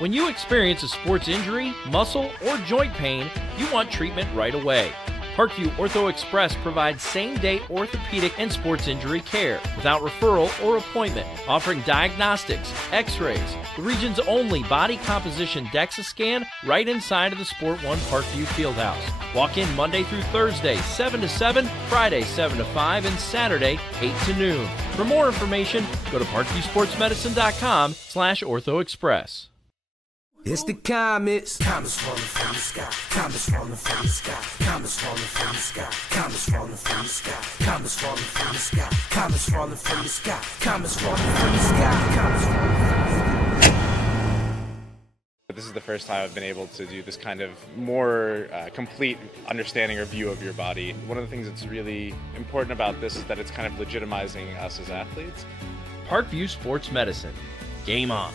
When you experience a sports injury, muscle, or joint pain, you want treatment right away. Parkview Ortho Express provides same-day orthopedic and sports injury care without referral or appointment, offering diagnostics, x-rays, the region's only body composition DEXA scan right inside of the Sport One Parkview Fieldhouse. Walk in Monday through Thursday, 7 to 7, Friday, 7 to 5, and Saturday, 8 to noon. For more information, go to parkviewsportsmedicine.com/orthoexpress. It's the comets. Comets falling from the sky. Comets falling from the sky. Comets falling from the sky. Comets falling from the sky. Comets falling from the sky. Comets falling from the sky. Comets falling from the sky. Comets falling from the sky. This is the first time I've been able to do this kind of more complete understanding or view of your body. One of the things that's really important about this is that it's kind of legitimizing us as athletes. Parkview Sports Medicine. Game on.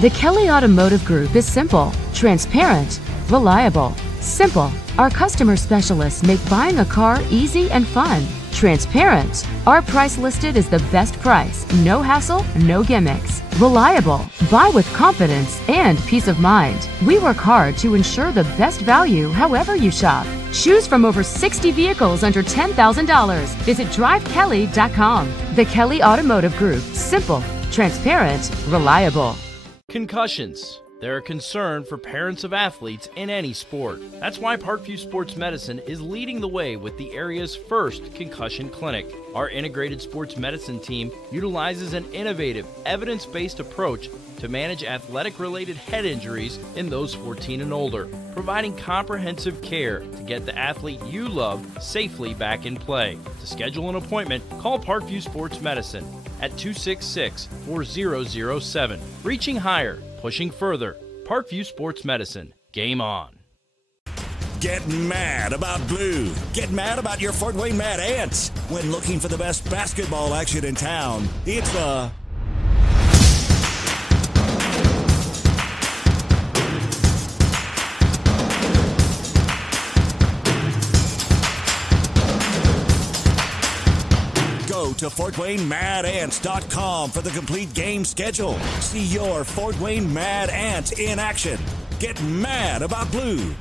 The Kelly Automotive Group is simple, transparent, reliable. Simple. Our customer specialists make buying a car easy and fun. Transparent. Our price listed is the best price. No hassle, no gimmicks. Reliable. Buy with confidence and peace of mind. We work hard to ensure the best value however you shop. Choose from over 60 vehicles under $10,000. Visit drivekelly.com. The Kelly Automotive Group. Simple, transparent, reliable. Concussions. They're a concern for parents of athletes in any sport. That's why Parkview Sports Medicine is leading the way with the area's first concussion clinic. Our integrated sports medicine team utilizes an innovative, evidence-based approach to manage athletic-related head injuries in those 14 and older, providing comprehensive care to get the athlete you love safely back in play. To schedule an appointment, call Parkview Sports Medicine at 266-4007. Reaching higher, pushing further. Parkview Sports Medicine. Game on. Get mad about blue. Get mad about your Fort Wayne Mad Ants. When looking for the best basketball action in town, it's the Go to FortWayneMadAnts.com for the complete game schedule. See your Fort Wayne Mad Ants in action. Get mad about blue.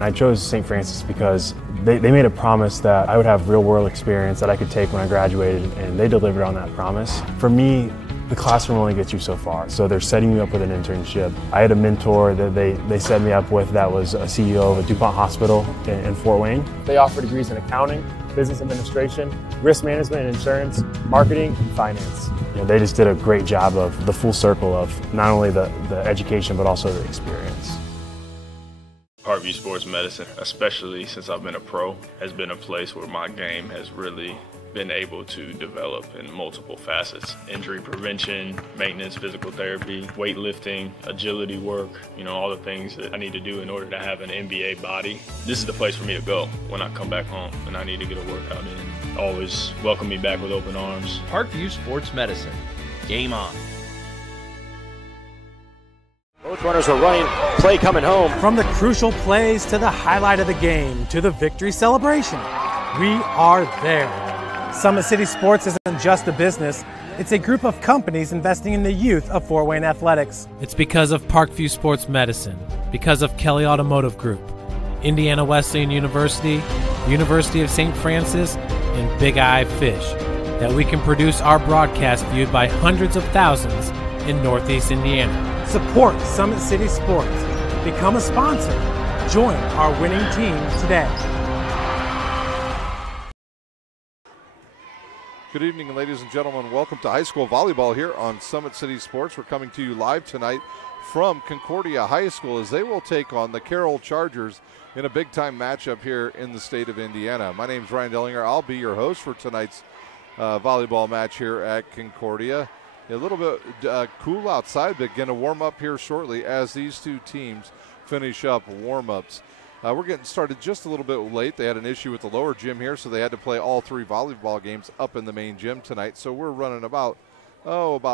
I chose St. Francis because they made a promise that I would have real-world experience that I could take when I graduated, and they delivered on that promise. For me, the classroom only gets you so far, so they're setting you up with an internship. I had a mentor that they set me up with that was a CEO of a DuPont hospital in Fort Wayne. They offer degrees in accounting, business administration, risk management and insurance, marketing, and finance. They just did a great job of the full circle of not only the education but also the experience. Parkview Sports Medicine, especially since I've been a pro, has been a place where my game has really been able to develop in multiple facets. Injury prevention, maintenance, physical therapy, weightlifting, agility work, all the things that I need to do in order to have an NBA body. This is the place for me to go when I come back home and I need to get a workout in. Always welcome me back with open arms. Parkview Sports Medicine. Game on. Both runners are running, play coming home. From the crucial plays to the highlight of the game to the victory celebration, we are there. Summit City Sports isn't just a business, it's a group of companies investing in the youth of Fort Wayne athletics. It's because of Parkview Sports Medicine, because of Kelly Automotive Group, Indiana Wesleyan University, University of St. Francis, and Big Eye Fish, that we can produce our broadcast viewed by hundreds of thousands in Northeast Indiana. Support Summit City Sports. Become a sponsor. Join our winning team today. Good evening, ladies and gentlemen. Welcome to high school volleyball here on Summit City Sports. We're coming to you live tonight from Concordia High School as they will take on the Carroll Chargers in a big-time matchup here in the state of Indiana. My name is Ryan Dellinger. I'll be your host for tonight's volleyball match here at Concordia. A little bit cool outside, but going to warm up here shortly as these two teams finish up warm-ups. We're getting started just a little bit late. They had an issue with the lower gym here, so they had to play all 3 volleyball games up in the main gym tonight. So we're running about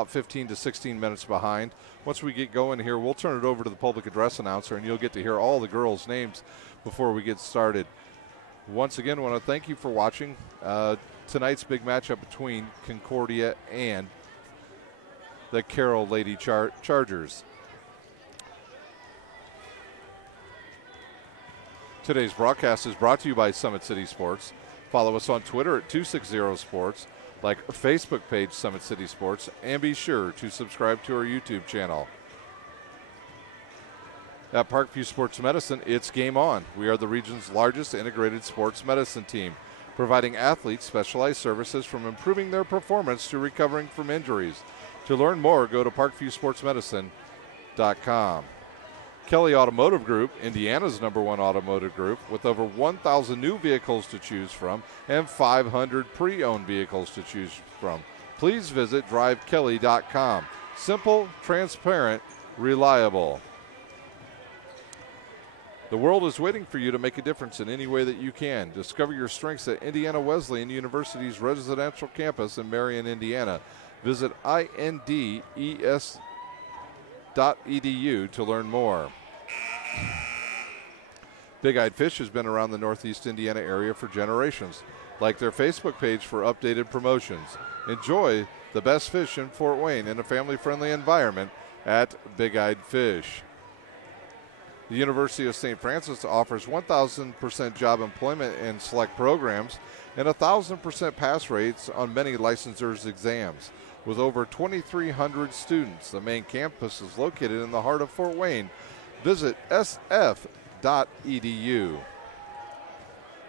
15 to 16 minutes behind. Once we get going here, we'll turn it over to the public address announcer, and you'll get to hear all the girls' names before we get started. Once again, I want to thank you for watching tonight's big matchup between Concordia and the Carroll Lady Chargers. Today's broadcast is brought to you by Summit City Sports. Follow us on Twitter at 260 Sports, like our Facebook page, Summit City Sports, and be sure to subscribe to our YouTube channel. At Parkview Sports Medicine, it's game on. We are the region's largest integrated sports medicine team, providing athletes specialized services from improving their performance to recovering from injuries. To learn more, go to parkviewsportsmedicine.com. Kelly Automotive Group, Indiana's #1 automotive group, with over 1,000 new vehicles to choose from and 500 pre-owned vehicles to choose from. Please visit drivekelly.com. Simple, transparent, reliable. The world is waiting for you to make a difference in any way that you can. Discover your strengths at Indiana Wesleyan University's residential campus in Marion, Indiana. Visit indes.edu to learn more. Big Eyed Fish has been around the Northeast Indiana area for generations. Like their Facebook page for updated promotions. Enjoy the best fish in Fort Wayne in a family-friendly environment at Big Eyed Fish. The University of St. Francis offers 1,000% job employment in select programs and 1,000% pass rates on many licensures exams. With over 2,300 students, the main campus is located in the heart of Fort Wayne. Visit sf.edu.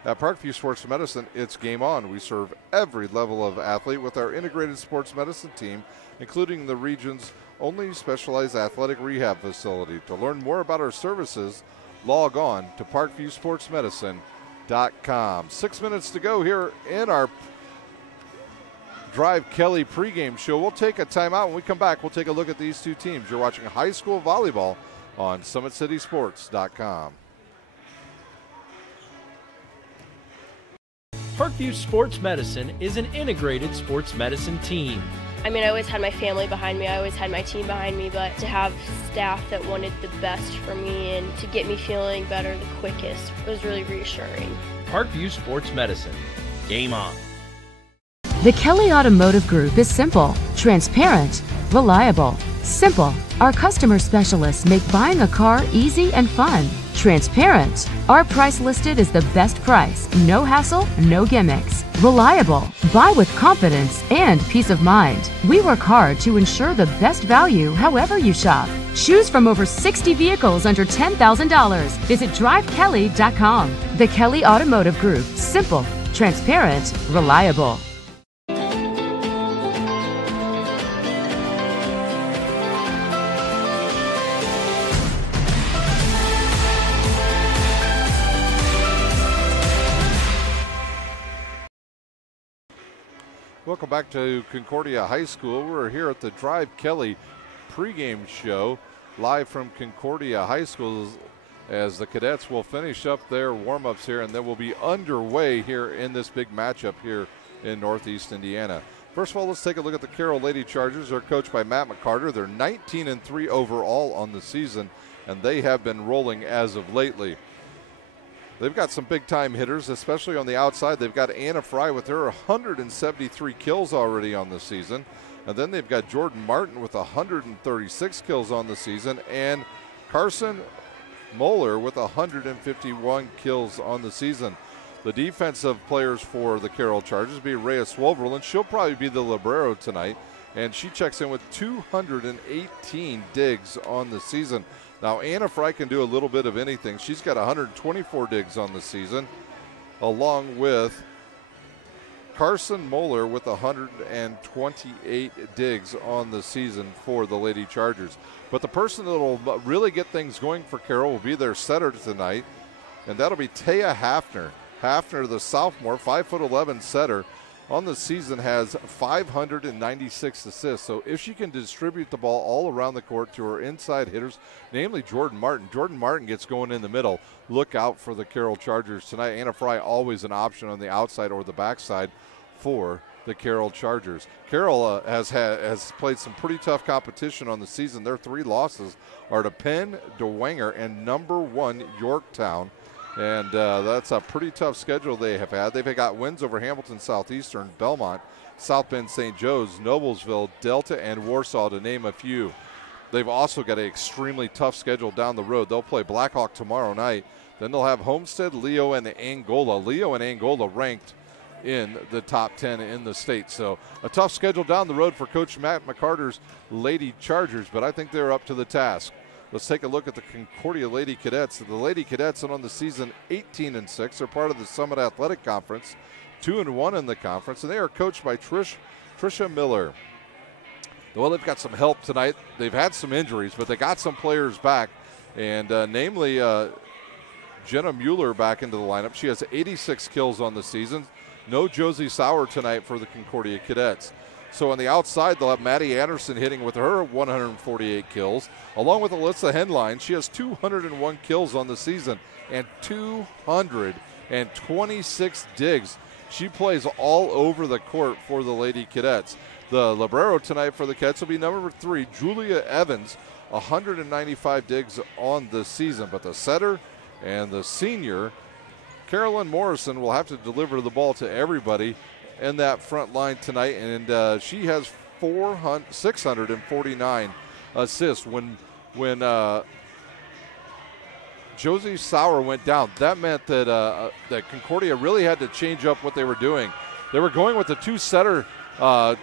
At Parkview Sports Medicine, it's game on. We serve every level of athlete with our integrated sports medicine team, including the region's only specialized athletic rehab facility. To learn more about our services, log on to parkviewsportsmedicine.com. 6 minutes to go here in our Drive Kelly pregame show. We'll take a timeout. When we come back, we'll take a look at these two teams. You're watching high school volleyball on SummitCitySports.com. Parkview Sports Medicine is an integrated sports medicine team. I mean, I always had my family behind me. I always had my team behind me, but to have staff that wanted the best for me and to get me feeling better the quickest was really reassuring. Parkview Sports Medicine. Game on. The Kelly Automotive Group is simple, transparent, reliable. Simple. Our customer specialists make buying a car easy and fun. Transparent. Our price listed is the best price. No hassle, no gimmicks. Reliable. Buy with confidence and peace of mind. We work hard to ensure the best value however you shop. Choose from over 60 vehicles under $10,000. Visit drivekelly.com. The Kelly Automotive Group. Simple, transparent, reliable. Welcome back to Concordia High School. We're here at the Drive Kelly pregame show, live from Concordia High School, as the cadets will finish up their warm-ups here, and then we'll be underway here in this big matchup here in Northeast Indiana. First of all, let's take a look at the Carroll Lady Chargers. They're coached by Matt McCarter. They're 19-3 overall on the season, and they have been rolling as of lately. They've got some big-time hitters, especially on the outside. They've got Anna Fry with her 173 kills already on the season. And then they've got Jordan Martin with 136 kills on the season. And Carson Moeller with 151 kills on the season. The defensive players for the Carroll Chargers be Rhea Swoverl, and she'll probably be the libero tonight. And she checks in with 218 digs on the season. Now, Anna Fry can do a little bit of anything. She's got 124 digs on the season, along with Carson Moeller with 128 digs on the season for the Lady Chargers. But the person that will really get things going for Carroll will be their setter tonight, and that'll be Taya Hafner. Hafner, the sophomore, 5'11" setter. on the season has 596 assists. So if she can distribute the ball all around the court to her inside hitters, namely Jordan Martin. Jordan Martin gets going in the middle. Look out for the Carroll Chargers tonight. Anna Fry always an option on the outside or the backside for the Carroll Chargers. Carroll has played some pretty tough competition on the season. Their 3 losses are to Penn, DeWanger, and number 1 Yorktown. And that's a pretty tough schedule they have had. They've got wins over Hamilton Southeastern, Belmont, South Bend St. Joe's, Noblesville, Delta, and Warsaw, to name a few. They've also got an extremely tough schedule down the road. They'll play Blackhawk tomorrow night. Then they'll have Homestead, Leo, and Angola. Leo and Angola ranked in the top 10 in the state. So a tough schedule down the road for Coach Matt McCarter's Lady Chargers, but I think they're up to the task. Let's take a look at the Concordia Lady Cadets. The Lady Cadets are on the season 18-6. They're part of the Summit Athletic Conference, 2-1 in the conference, and they are coached by Tricia Miller. Well, they've got some help tonight. They've had some injuries, but they got some players back, and namely Jenna Mueller back into the lineup. She has 86 kills on the season. No Josie Sauer tonight for the Concordia Cadets. So on the outside, they'll have Maddie Anderson hitting with her 148 kills, along with Alyssa Henline. She has 201 kills on the season and 226 digs. She plays all over the court for the Lady Cadets. The libero tonight for the Cadets will be number 3, Julia Evans, 195 digs on the season. But the setter and the senior, Carolyn Morrison, will have to deliver the ball to everybody in that front line tonight, and she has 649 assists. When Josie Sauer went down, that meant that that Concordia really had to change up what they were doing. They were going with the 2-setter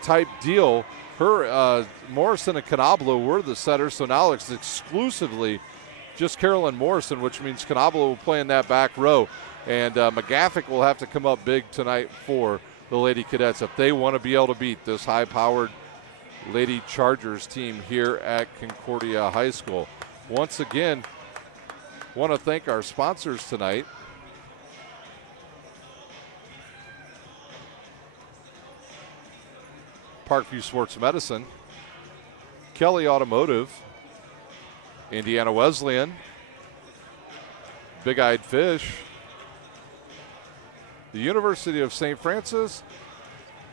type deal. Her Morrison and Canablo were the setters, so now it's exclusively just Carolyn Morrison, which means Canablo will play in that back row, and McGaffick will have to come up big tonight for the Lady Cadets if they want to be able to beat this high-powered Lady Chargers team here at Concordia High School. Once again, want to thank our sponsors tonight. Parkview Sports Medicine, Kelly Automotive, Indiana Wesleyan, Big Eyed Fish, the University of St. Francis,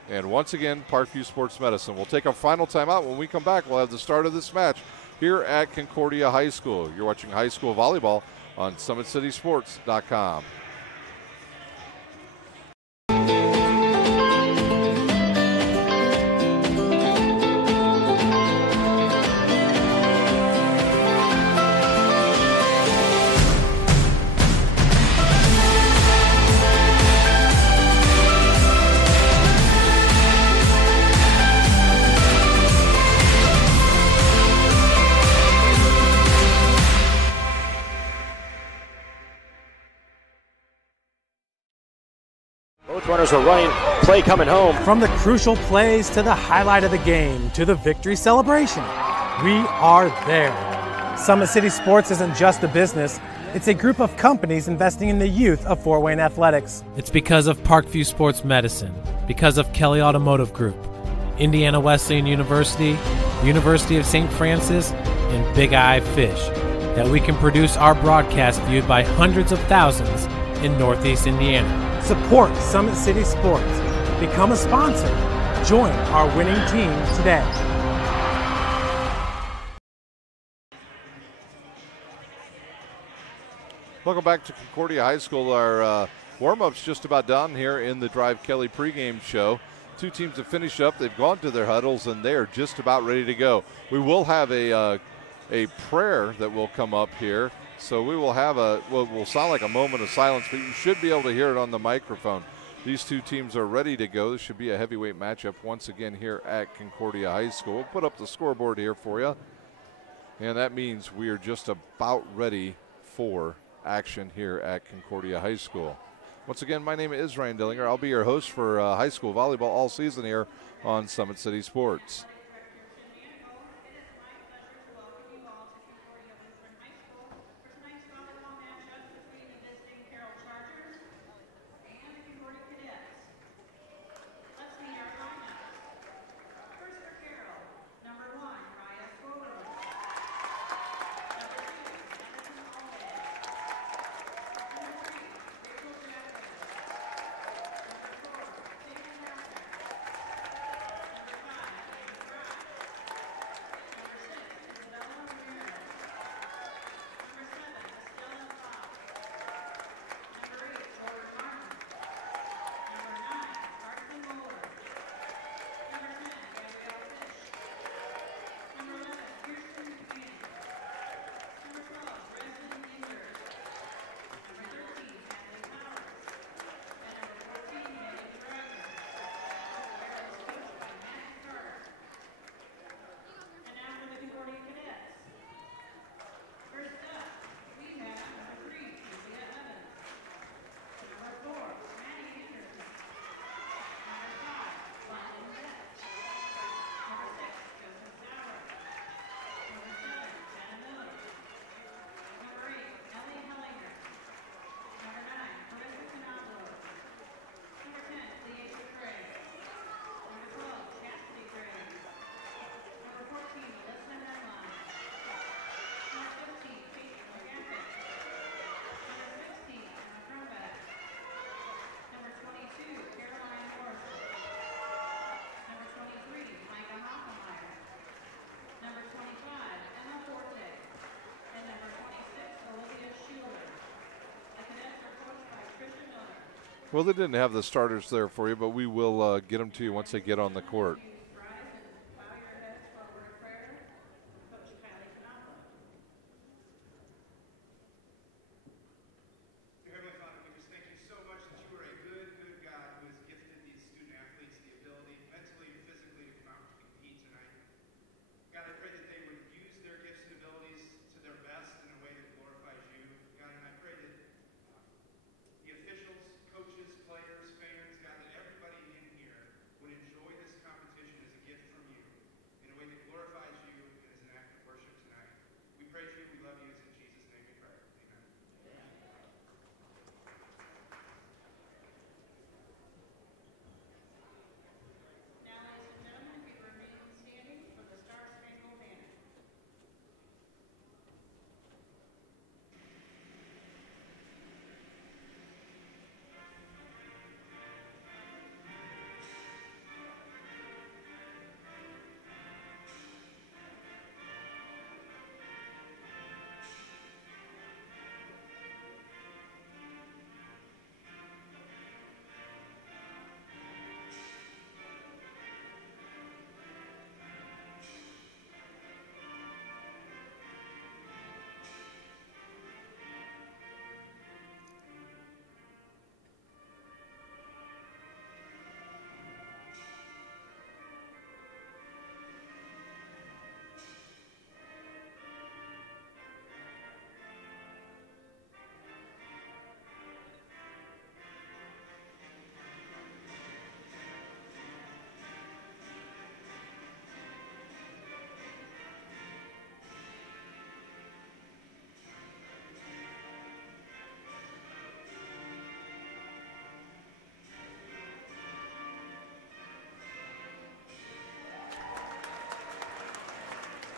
and once again, Parkview Sports Medicine. We'll take our final timeout. When we come back, we'll have the start of this match here at Concordia High School. You're watching high school volleyball on SummitCitySports.com. Runners are running, play coming home. From the crucial plays to the highlight of the game to the victory celebration, we are there. Summit City Sports isn't just a business, it's a group of companies investing in the youth of Fort Wayne athletics. It's because of Parkview Sports Medicine, because of Kelly Automotive Group, Indiana Wesleyan University, University of St. Francis, and Big Eye Fish, that we can produce our broadcast viewed by hundreds of thousands in Northeast Indiana. Support Summit City Sports. Become a sponsor. Join our winning team today. Welcome back to Concordia High School. Our warm-up's just about done here in the Drive Kelly pregame show. Two teams have finished up. They've gone to their huddles, and they're just about ready to go. We will have a prayer that will come up here. So we will have will sound like a moment of silence, but you should be able to hear it on the microphone. These two teams are ready to go. This should be a heavyweight matchup once again here at Concordia High School. We'll put up the scoreboard here for you. And that means we are just about ready for action here at Concordia High School. Once again, my name is Ryan Dillinger. I'll be your host for high school volleyball all season here on Summit City Sports. Well, they didn't have the starters there for you, but we will get them to you once they get on the court.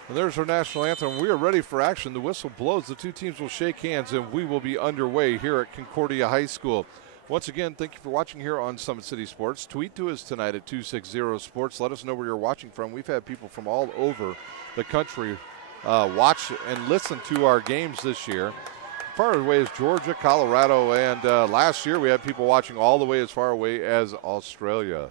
And there's our national anthem. We are ready for action. The whistle blows. The two teams will shake hands, and we will be underway here at Concordia High School. Once again, thank you for watching here on Summit City Sports. Tweet to us tonight at 260 Sports. Let us know where you're watching from. We've had people from all over the country watch and listen to our games this year. Far away as Georgia, Colorado, and last year we had people watching all the way as far away as Australia.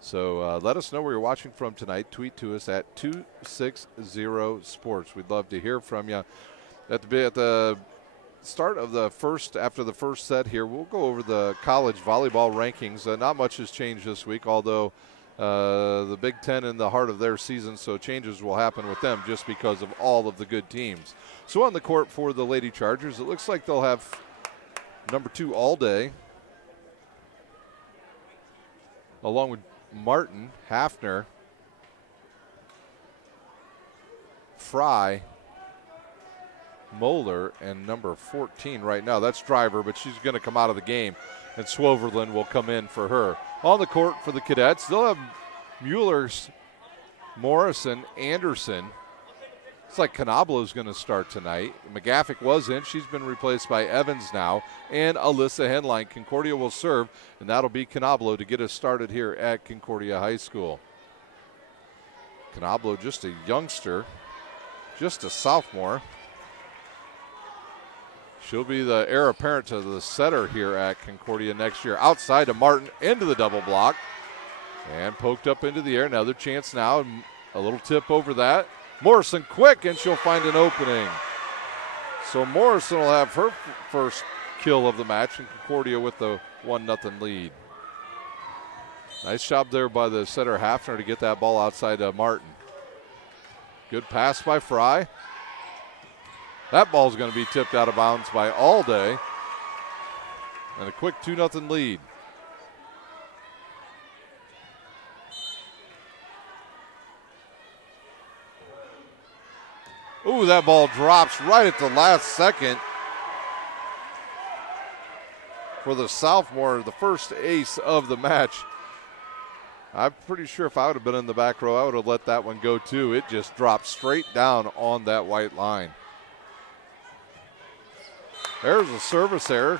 So let us know where you're watching from tonight. Tweet to us at 260 Sports. We'd love to hear from you. At the start of the first, after the first set here, we'll go over the college volleyball rankings. Not much has changed this week, although the Big Ten in the heart of their season, so changes will happen with them just because of all of the good teams. So on the court for the Lady Chargers, it looks like they'll have number 2 all day, along with Martin, Hafner, Fry, Moeller, and number 14 right now. That's Driver, but she's going to come out of the game, and Swoverland will come in for her. On the court for the Cadets, they'll have Muellers, Morrison, Anderson. It's like Canablo's going to start tonight. McGaffick was in. She's been replaced by Evans now. And Alyssa Henline. Concordia will serve, and that'll be Canablo to get us started here at Concordia High School. Canablo, just a youngster, just a sophomore. She'll be the heir apparent to the setter here at Concordia next year. Outside to Martin, into the double block, and poked up into the air. Another chance now, and a little tip over that. Morrison quick, and she'll find an opening. So Morrison will have her first kill of the match, and Concordia with the 1-0 lead. Nice job there by the setter Hafner to get that ball outside Martin. Good pass by Fry. That ball's going to be tipped out of bounds by Allday. And a quick 2-0 lead. Ooh, that ball drops right at the last second for the sophomore, the first ace of the match. I'm pretty sure if I would have been in the back row, I would have let that one go too. It just dropped straight down on that white line. There's a service error.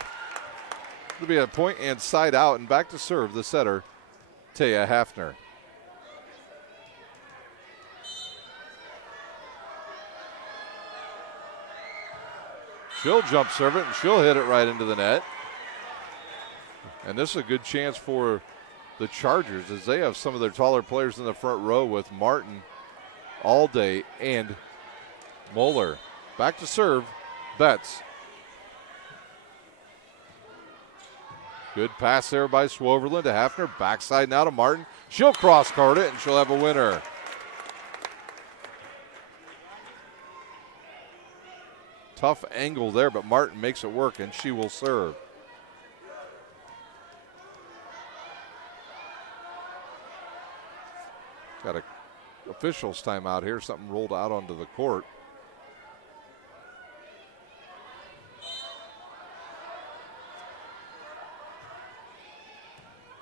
It'll be a point and side out, and back to serve the setter, Taya Hafner. She'll jump serve it, and she'll hit it right into the net. And this is a good chance for the Chargers as they have some of their taller players in the front row with Martin, Allday, and Moeller. Back to serve, Betts. Good pass there by Swoverland to Hafner. Backside now to Martin. She'll cross-guard it, and she'll have a winner. Tough angle there, but Martin makes it work, and she will serve. Got a officials timeout here. Something rolled out onto the court.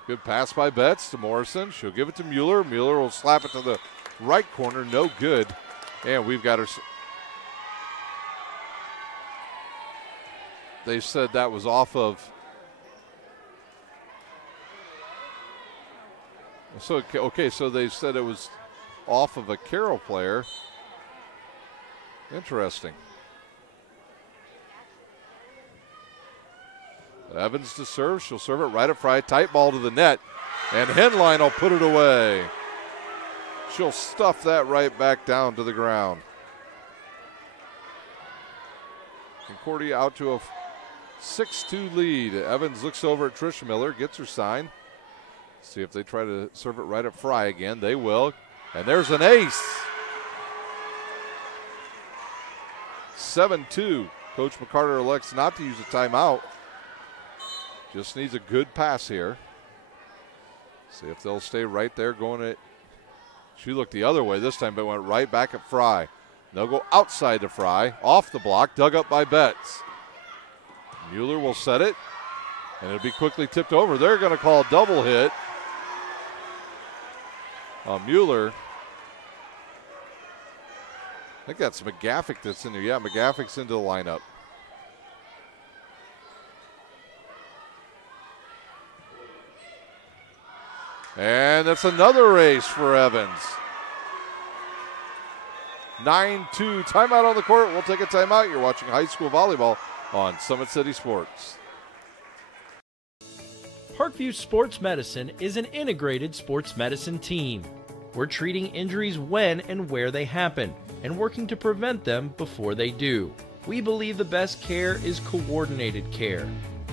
Good pass by Betts to Morrison. She'll give it to Mueller. Mueller will slap it to the right corner. No good. And we've got her. They said that was off of. So, okay, so they said it was off of a Carroll player. Interesting. Evans to serve. She'll serve it right at Fry. Tight ball to the net. And Henline will put it away. She'll stuff that right back down to the ground. Concordia out to a 6-2 lead. Evans looks over at Trish Miller, gets her sign. See if they try to serve it right at Fry again. They will. And there's an ace. 7-2. Coach McCarter elects not to use a timeout. Just needs a good pass here. See if they'll stay right there going at. She looked the other way this time, but went right back at Fry. They'll go outside to Fry. Off the block, dug up by Betts. Mueller will set it, and it'll be quickly tipped over. They're going to call a double hit. Mueller. I think that's McGaffick that's in there. Yeah, McGaffick's into the lineup. And that's another ace for Evans. 9-2. Timeout on the court. We'll take a timeout. You're watching high school volleyball on Summit City Sports. Parkview Sports Medicine is an integrated sports medicine team. We're treating injuries when and where they happen and working to prevent them before they do. We believe the best care is coordinated care,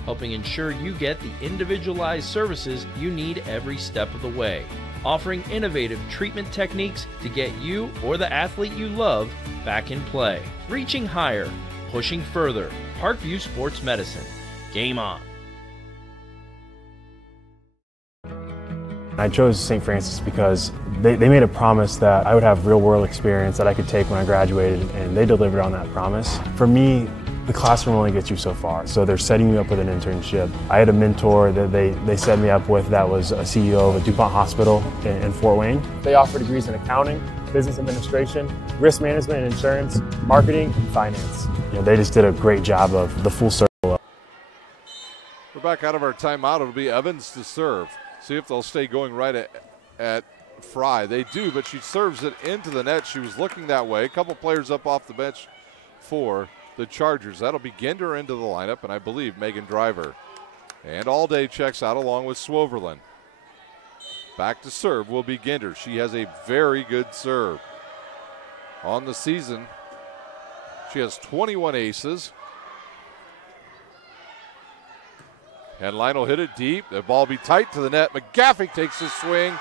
helping ensure you get the individualized services you need every step of the way, offering innovative treatment techniques to get you or the athlete you love back in play. Reaching higher, pushing further. Parkview Sports Medicine. Game on. I chose St. Francis because they made a promise that I would have real-world experience that I could take when I graduated, and they delivered on that promise. For me, the classroom only gets you so far, so they're setting me up with an internship. I had a mentor that they set me up with that was a CEO of a DuPont hospital in Fort Wayne. They offer degrees in accounting, business administration, risk management and insurance, marketing, and finance. You know, they just did a great job of the full circle. We're back out of our timeout. It'll be Evans to serve. See if they'll stay going right at Fry. They do, but she serves it into the net. She was looking that way. A couple players up off the bench for the Chargers. That'll be Ginder into the lineup, and I believe Megan Driver. And Allday checks out along with Swoverland. Back to serve will be Ginder. She has a very good serve. On the season, she has 21 aces. Henline will hit it deep. The ball will be tight to the net. McGaffick takes a swing,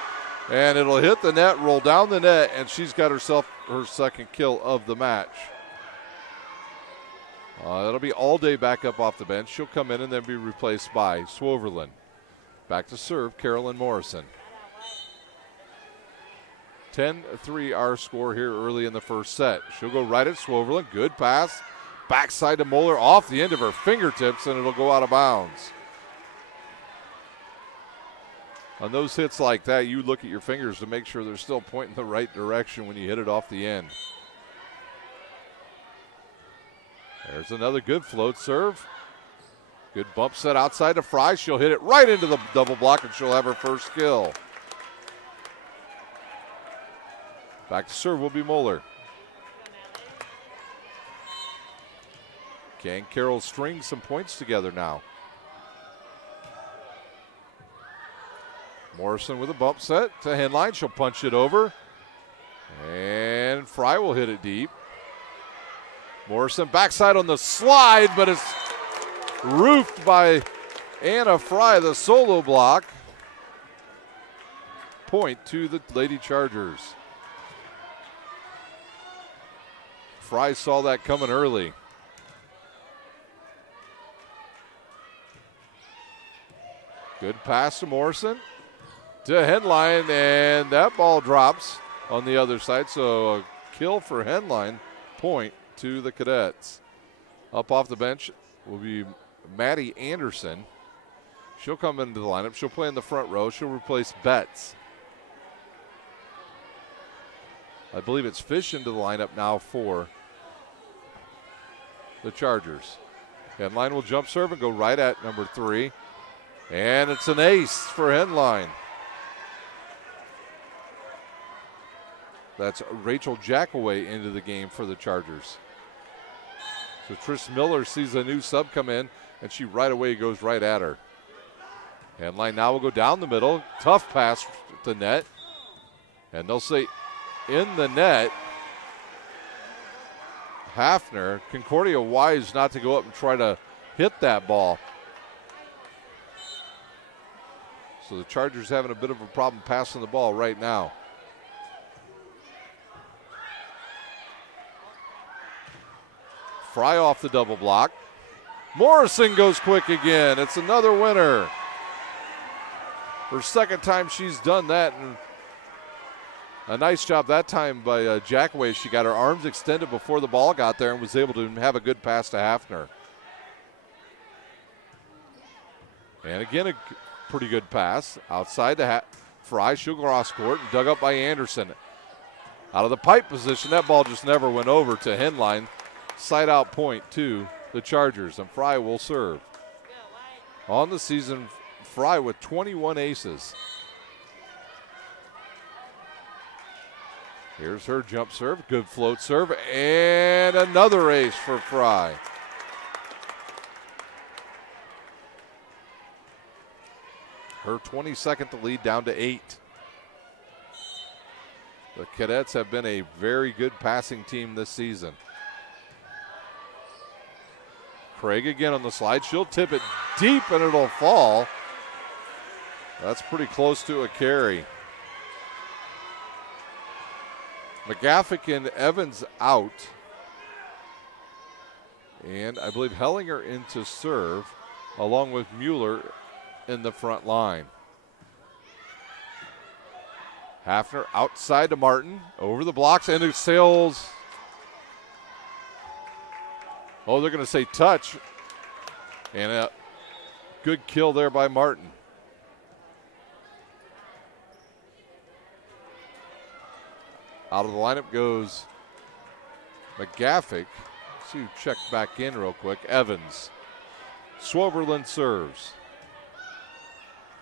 and it'll hit the net, roll down the net, and she's got herself her second kill of the match. That'll be Allday back up off the bench. She'll come in and then be replaced by Swoverland. Back to serve, Carolyn Morrison. 10-3 our score here early in the first set. She'll go right at Swoverland. Good pass. Backside to Moeller off the end of her fingertips, and it'll go out of bounds. On those hits like that, you look at your fingers to make sure they're still pointing the right direction when you hit it off the end. There's another good float serve. Good bump set outside to Fry. She'll hit it right into the double block, and she'll have her first kill. Back to serve will be Moeller. Can Carroll string some points together now? Morrison with a bump set to Henline. She'll punch it over. And Fry will hit it deep. Morrison backside on the slide, but it's roofed by Anna Fry, the solo block. Point to the Lady Chargers. Fry saw that coming early. Good pass to Morrison. To Henline, and that ball drops on the other side. So a kill for Henline. Point to the Cadets. Up off the bench will be Maddie Anderson. She'll come into the lineup. She'll play in the front row. She'll replace Betts. I believe it's Fish into the lineup now for the Chargers. Henline will jump serve and go right at number 3. And it's an ace for Henline. That's Rachel Jackaway into the game for the Chargers. So Trish Miller sees a new sub come in, and she right away goes right at her. Henline now will go down the middle. Tough pass to net. And they'll say in the net. Hafner, Concordia wise not to go up and try to hit that ball. So the Chargers having a bit of a problem passing the ball right now. Fry off the double block. Morrison goes quick again. It's another winner. Her second time she's done that, and a nice job that time by Jackaway. She got her arms extended before the ball got there and was able to have a good pass to Hafner. And again, a pretty good pass outside to Fry. She'll go cross court and dug up by Anderson. Out of the pipe position, that ball just never went over to Henline. Side out point to the Chargers, and Fry will serve. On the season, Fry with 21 aces. Here's her jump serve, good float serve, and another ace for Fry. Her 22nd to lead, down to 8. The Cadets have been a very good passing team this season. Craig again on the slide. She'll tip it deep and it'll fall. That's pretty close to a carry. McGaffick and Evans out. And I believe Hellinger in to serve, along with Mueller in the front line. Hafner outside to Martin, over the blocks, and it sails. Oh, they're going to say touch. And a good kill there by Martin. Out of the lineup goes McGaffick. See who checked back in real quick. Evans. Swoverland serves.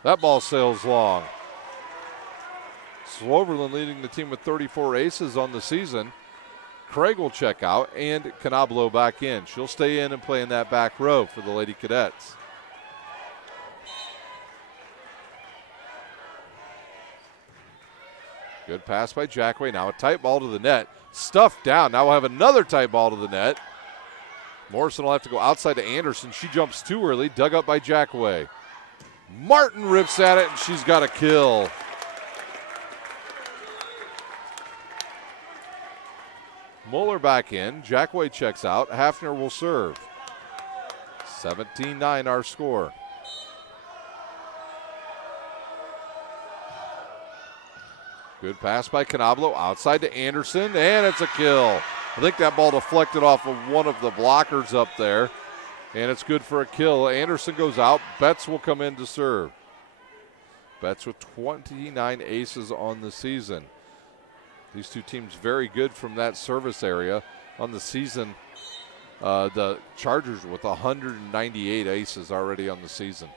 That ball sails long. Swoverland leading the team with 34 aces on the season. Craig will check out, and Canablo back in. She'll stay in and play in that back row for the Lady Cadets. Good pass by Jackway. Now a tight ball to the net. Stuffed down. Now we'll have another tight ball to the net. Morrison will have to go outside to Anderson. She jumps too early. Dug up by Jackway. Martin rips at it, and she's got a kill. Mueller back in. Jackway checks out. Hafner will serve. 17-9 our score. Good pass by Canablo outside to Anderson, and it's a kill. I think that ball deflected off of one of the blockers up there, and it's good for a kill. Anderson goes out. Betts will come in to serve. Betts with 29 aces on the season. These two teams very good from that service area. On the season, the Chargers with 198 aces already on the season.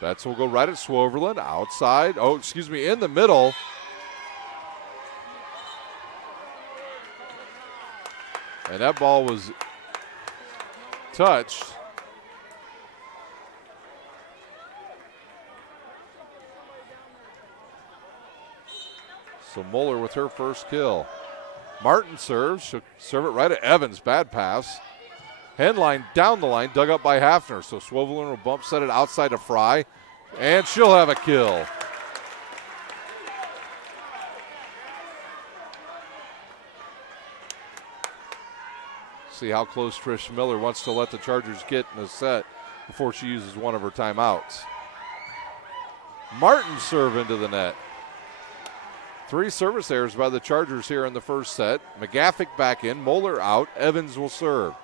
Betts will go right at Swoverland, outside. Oh, excuse me, in the middle. And that ball was touched. So Moeller with her first kill. Martin serves. She'll serve it right at Evans. Bad pass. Henline down the line, dug up by Hafner. So Swovelin will bump set it outside to Fry, and she'll have a kill. See how close Trish Miller wants to let the Chargers get in the set before she uses one of her timeouts. Martin serve into the net. 3 service errors by the Chargers here in the first set. McGaffick back in, Moeller out, Evans will serve.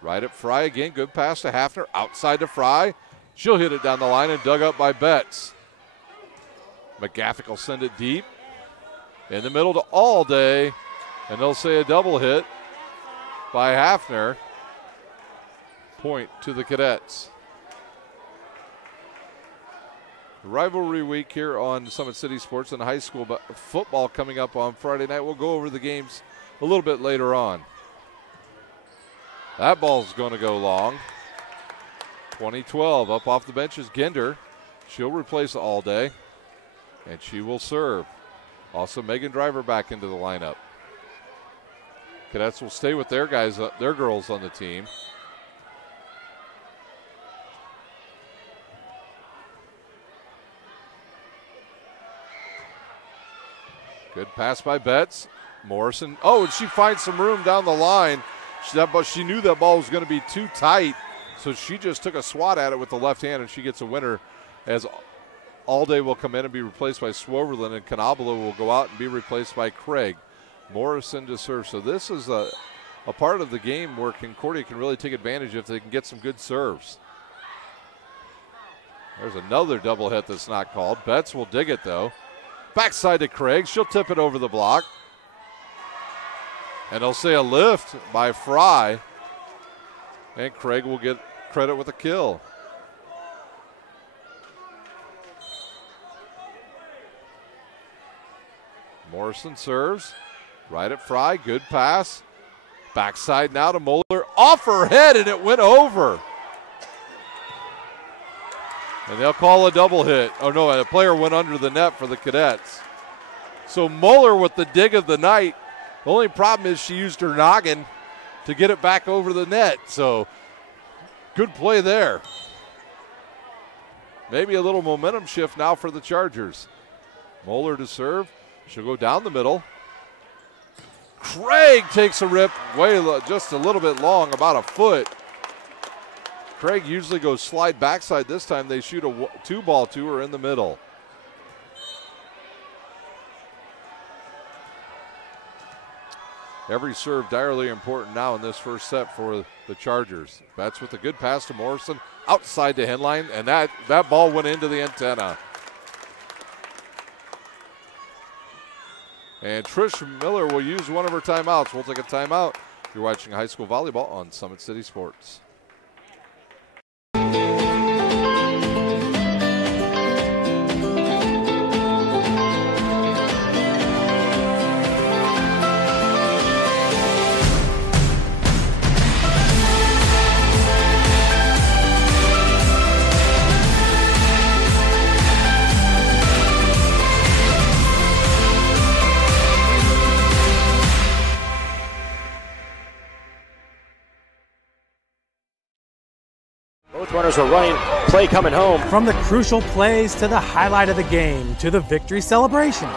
Right at Fry again, good pass to Hafner, outside to Fry. She'll hit it down the line and dug up by Betts. McGaffick will send it deep. In the middle to All Day, and they'll say a double hit by Hafner. Point to the Cadets. Rivalry week here on Summit City Sports and high school football coming up on Friday night. We'll go over the games a little bit later on. That ball's going to go long. 2012 up off the bench is Ginder. She'll replace All Day, and she will serve. Also Megan Driver back into the lineup. Cadets will stay with their guys, their girls on the team. Good pass by Betts. Morrison. Oh, and she finds some room down the line. She knew that ball was going to be too tight, so she just took a swat at it with the left hand, and she gets a winner as All Day will come in and be replaced by Swoverlin, and Canabolo will go out and be replaced by Craig. Morrison to serve. So this is a part of the game where Concordia can really take advantage if they can get some good serves. There's another double hit that's not called. Betts will dig it, though. Backside to Craig. She'll tip it over the block. And they'll say a lift by Fry. And Craig will get credit with a kill. Morrison serves. Right at Fry. Good pass. Backside now to Moeller. Off her head, and it went over. And they'll call a double hit. Oh, no, the player went under the net for the Cadets. So Moeller with the dig of the night. The only problem is she used her noggin to get it back over the net. So good play there. Maybe a little momentum shift now for the Chargers. Moeller to serve. She'll go down the middle. Craig takes a rip just a little bit long, about a foot. Craig usually goes slide backside. This time they shoot a 2-ball to her in the middle. Every serve direly important now in this first set for the Chargers. Betts with a good pass to Morrison, outside to Henline, and that ball went into the antenna. And Trish Miller will use one of her timeouts. We'll take a timeout. You're watching high school volleyball on Summit City Sports. Runners are running, play coming home. From the crucial plays to the highlight of the game to the victory celebration,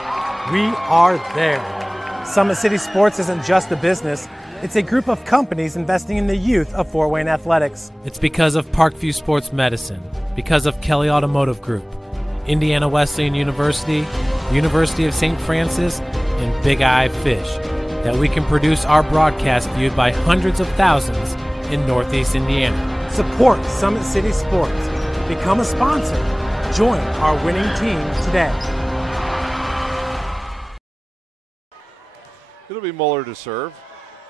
we are there. Summit City Sports isn't just a business, it's a group of companies investing in the youth of Fort Wayne athletics. It's because of Parkview Sports Medicine, because of Kelly Automotive Group, Indiana Wesleyan University, University of St. Francis, and Big Eye Fish, that we can produce our broadcast viewed by hundreds of thousands in Northeast Indiana. Support Summit City Sports. Become a sponsor. Join our winning team today. It'll be Muller to serve.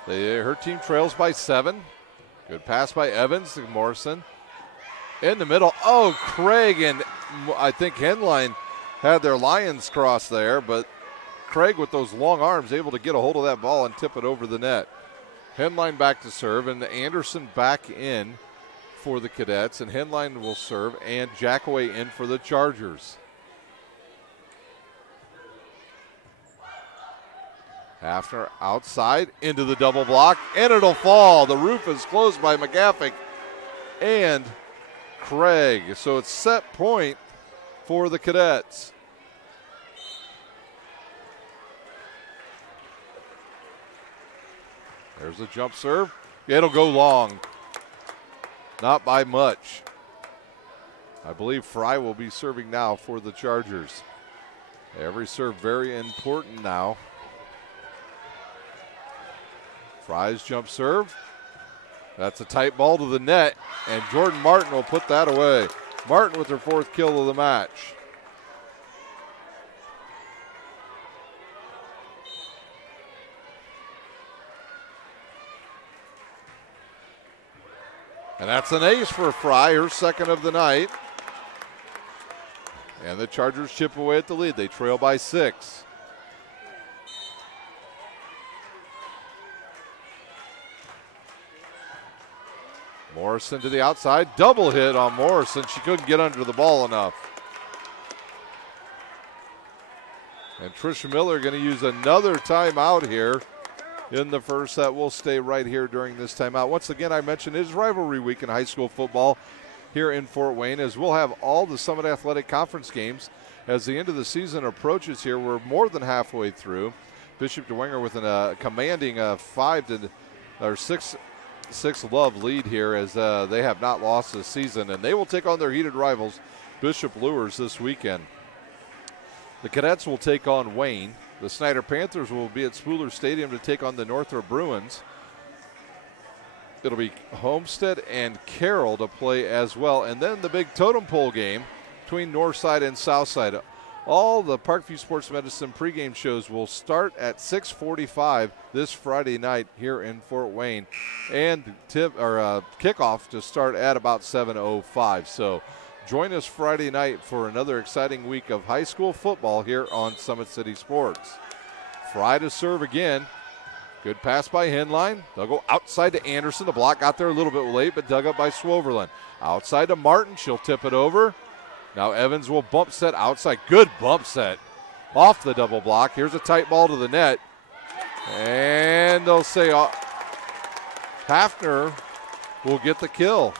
Her team trails by 7. Good pass by Evans to Morrison. In the middle. Oh, Craig and I think Henline had their Lions cross there, but Craig with those long arms able to get a hold of that ball and tip it over the net. Henline back to serve, and Anderson back in for the Cadets, and Henline will serve, and Jackaway in for the Chargers. Hafner outside into the double block, and it'll fall. The roof is closed by McGaffick and Craig. So it's set point for the Cadets. There's a jump serve. It'll go long. Not by much. I believe Fry will be serving now for the Chargers. Every serve very important now. Fry's jump serve. That's a tight ball to the net, and Jordan Martin will put that away. Martin with her 4th kill of the match. And that's an ace for Fry, her 2nd of the night. And the Chargers chip away at the lead. They trail by 6. Morrison to the outside. Double hit on Morrison. She couldn't get under the ball enough. And Trisha Miller going to use another timeout here in the first set. We'll stay right here during this timeout. Once again, I mentioned it is rivalry week in high school football here in Fort Wayne, as we'll have all the Summit Athletic Conference games as the end of the season approaches here. We're more than halfway through. Bishop DeWinger with a commanding 6 love lead here, as they have not lost this season, and they will take on their heated rivals, Bishop Luers, this weekend. The Cadets will take on Wayne. The Snyder Panthers will be at Spooler Stadium to take on the Northrop Bruins. It'll be Homestead and Carroll to play as well, and then the big totem pole game between Northside and Southside. All the Parkview Sports Medicine pregame shows will start at 6:45 this Friday night here in Fort Wayne, and kickoff to start at about 7:05. So join us Friday night for another exciting week of high school football here on Summit City Sports. Fry to serve again. Good pass by Henline. They'll go outside to Anderson. The block got there a little bit late, but dug up by Swoverland. Outside to Martin. She'll tip it over. Now Evans will bump set outside. Good bump set off the double block. Here's a tight ball to the net. And they'll say Hafner will get the kill.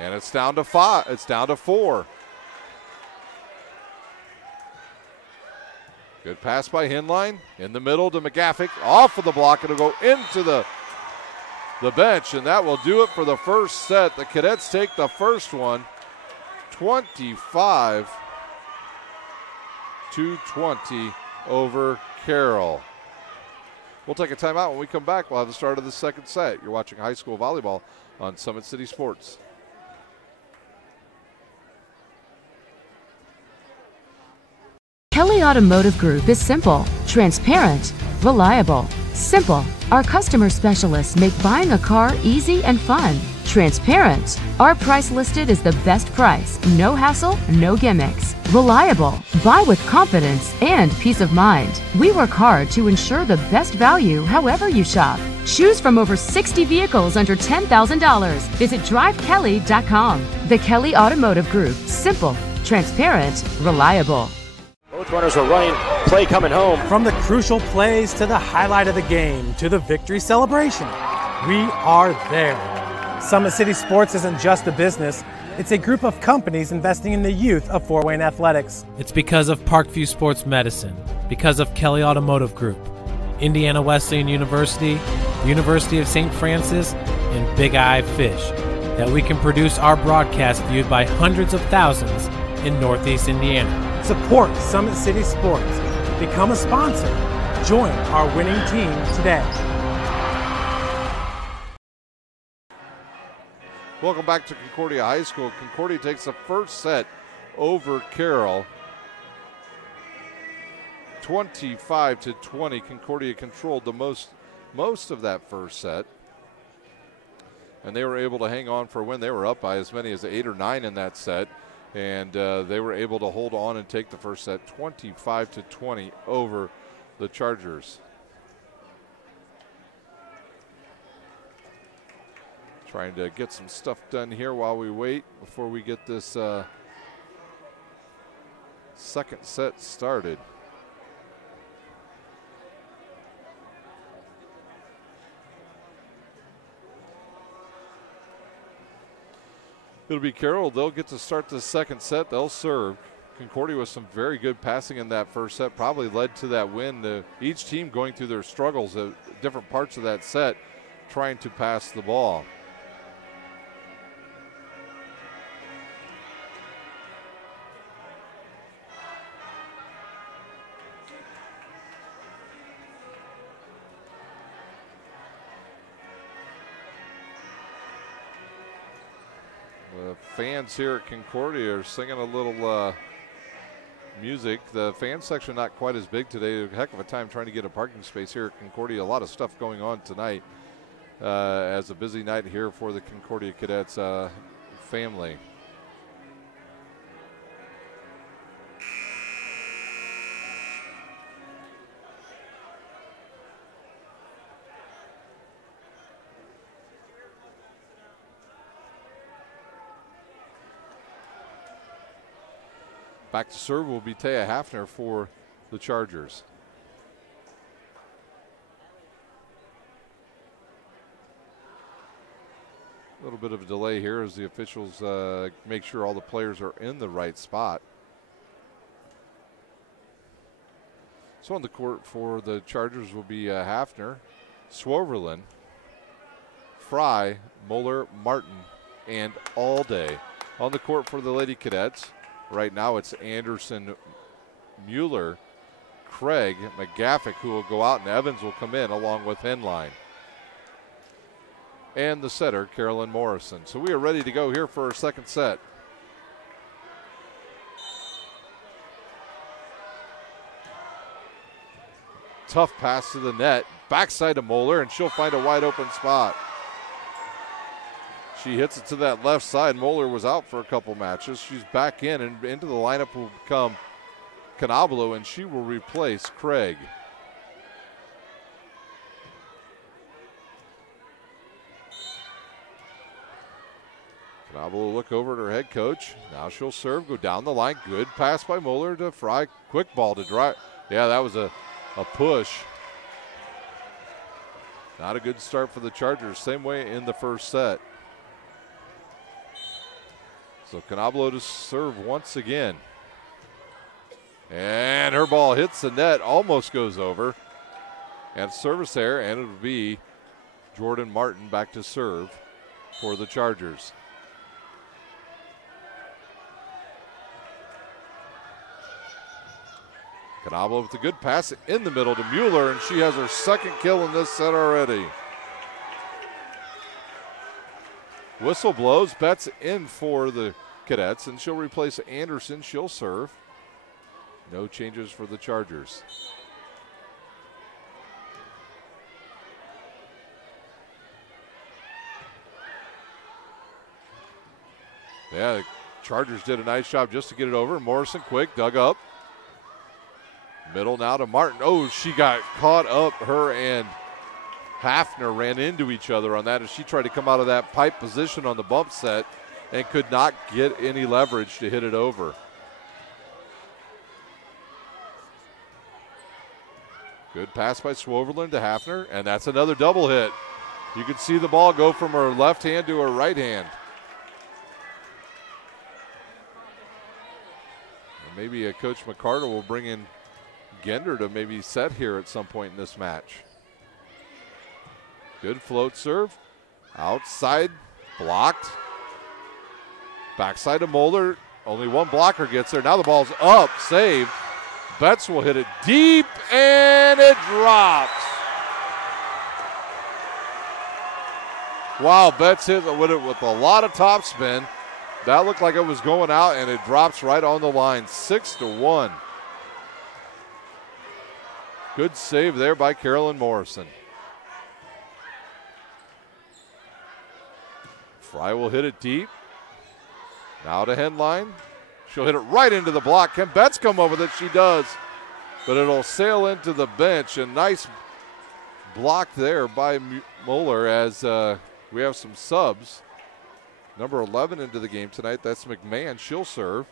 And it's down to 5. It's down to 4. Good pass by Henline. In the middle to McGaffick. Off of the block. It'll go into the bench, and that will do it for the first set. The Cadets take the first one, 25-20 over Carroll. We'll take a timeout. When we come back, we'll have the start of the second set. You're watching high school volleyball on Summit City Sports. Kelly Automotive Group is simple, transparent, reliable. Simple. Our customer specialists make buying a car easy and fun. Transparent. Our price listed is the best price. No hassle, no gimmicks. Reliable. Buy with confidence and peace of mind. We work hard to ensure the best value however you shop. Choose from over 60 vehicles under $10,000. Visit drivekelly.com. The Kelly Automotive Group. Simple, transparent, reliable. Both runners are running, play coming home. From the crucial plays to the highlight of the game to the victory celebration, we are there. Summit City Sports isn't just a business, it's a group of companies investing in the youth of Fort Wayne athletics. It's because of Parkview Sports Medicine, because of Kelly Automotive Group, Indiana Wesleyan University, University of St. Francis, and Big Eye Fish, that we can produce our broadcast viewed by hundreds of thousands in Northeast Indiana. Support Summit City Sports. Become a sponsor. Join our winning team today. Welcome back to Concordia High School. Concordia takes the first set over Carroll. 25-20. Concordia controlled the most of that first set. And they were able to hang on for a win. They were up by as many as 8 or 9 in that set. And they were able to hold on and take the first set 25-20 over the Chargers. Trying to get some stuff done here while we wait before we get this second set started. It'll be Carroll. They'll get to start the second set. They'll serve. Concordia with some very good passing in that first set probably led to that win. Each team going through their struggles at different parts of that set trying to pass the ball. The fans here at Concordia are singing a little music. The fan section not quite as big today. A heck of a time trying to get a parking space here at Concordia. A lot of stuff going on tonight as a busy night here for the Concordia Cadets family. Back to serve will be Taya Hafner for the Chargers. A little bit of a delay here as the officials make sure all the players are in the right spot. So on the court for the Chargers will be Hafner, Swerverlin, Fry, Moeller, Martin, and Allday. On the court for the Lady Cadets, right now it's Anderson, Mueller, Craig, McGaffick who will go out, and Evans will come in along with Henline. And the setter, Carolyn Morrison. So we are ready to go here for our second set. Tough pass to the net, backside to Moeller, and she'll find a wide open spot. She hits it to that left side. Moeller was out for a couple matches. She's back in, and into the lineup will come Canabolo, and she will replace Craig. Canabolo will look over at her head coach. Now she'll serve, go down the line. Good pass by Moeller to Fry. Quick ball to drive. Yeah, that was a push. Not a good start for the Chargers. Same way in the first set. So Canabolo to serve once again. And her ball hits the net, almost goes over. And service there, and it'll be Jordan Martin back to serve for the Chargers. Canabolo with a good pass in the middle to Mueller, and she has her second kill in this set already. Whistle blows, Betts in for the Cadets, and she'll replace Anderson. She'll serve. No changes for the Chargers. Yeah, the Chargers did a nice job just to get it over. Morrison quick, dug up. Middle now to Martin. Oh, she got caught up. Her and Hafner ran into each other on that as she tried to come out of that pipe position on the bump set and could not get any leverage to hit it over. Good pass by Swoverland to Hafner, and that's another double hit. You can see the ball go from her left hand to her right hand. And maybe Coach McCarter will bring in Gender to maybe set here at some point in this match. Good float serve. Outside, blocked. Backside to Moeller. Only one blocker gets there. Now the ball's up, saved. Betts will hit it deep, and it drops. Wow, Betts hit it with a lot of topspin. That looked like it was going out, and it drops right on the line, 6-1. Good save there by Carolyn Morrison. Fry will hit it deep. Now to Henline. She'll hit it right into the block. Can Betts come over that? She does. but it'll sail into the bench. A nice block there by Moeller as we have some subs. Number 11 into the game tonight, that's McMahon. She'll serve,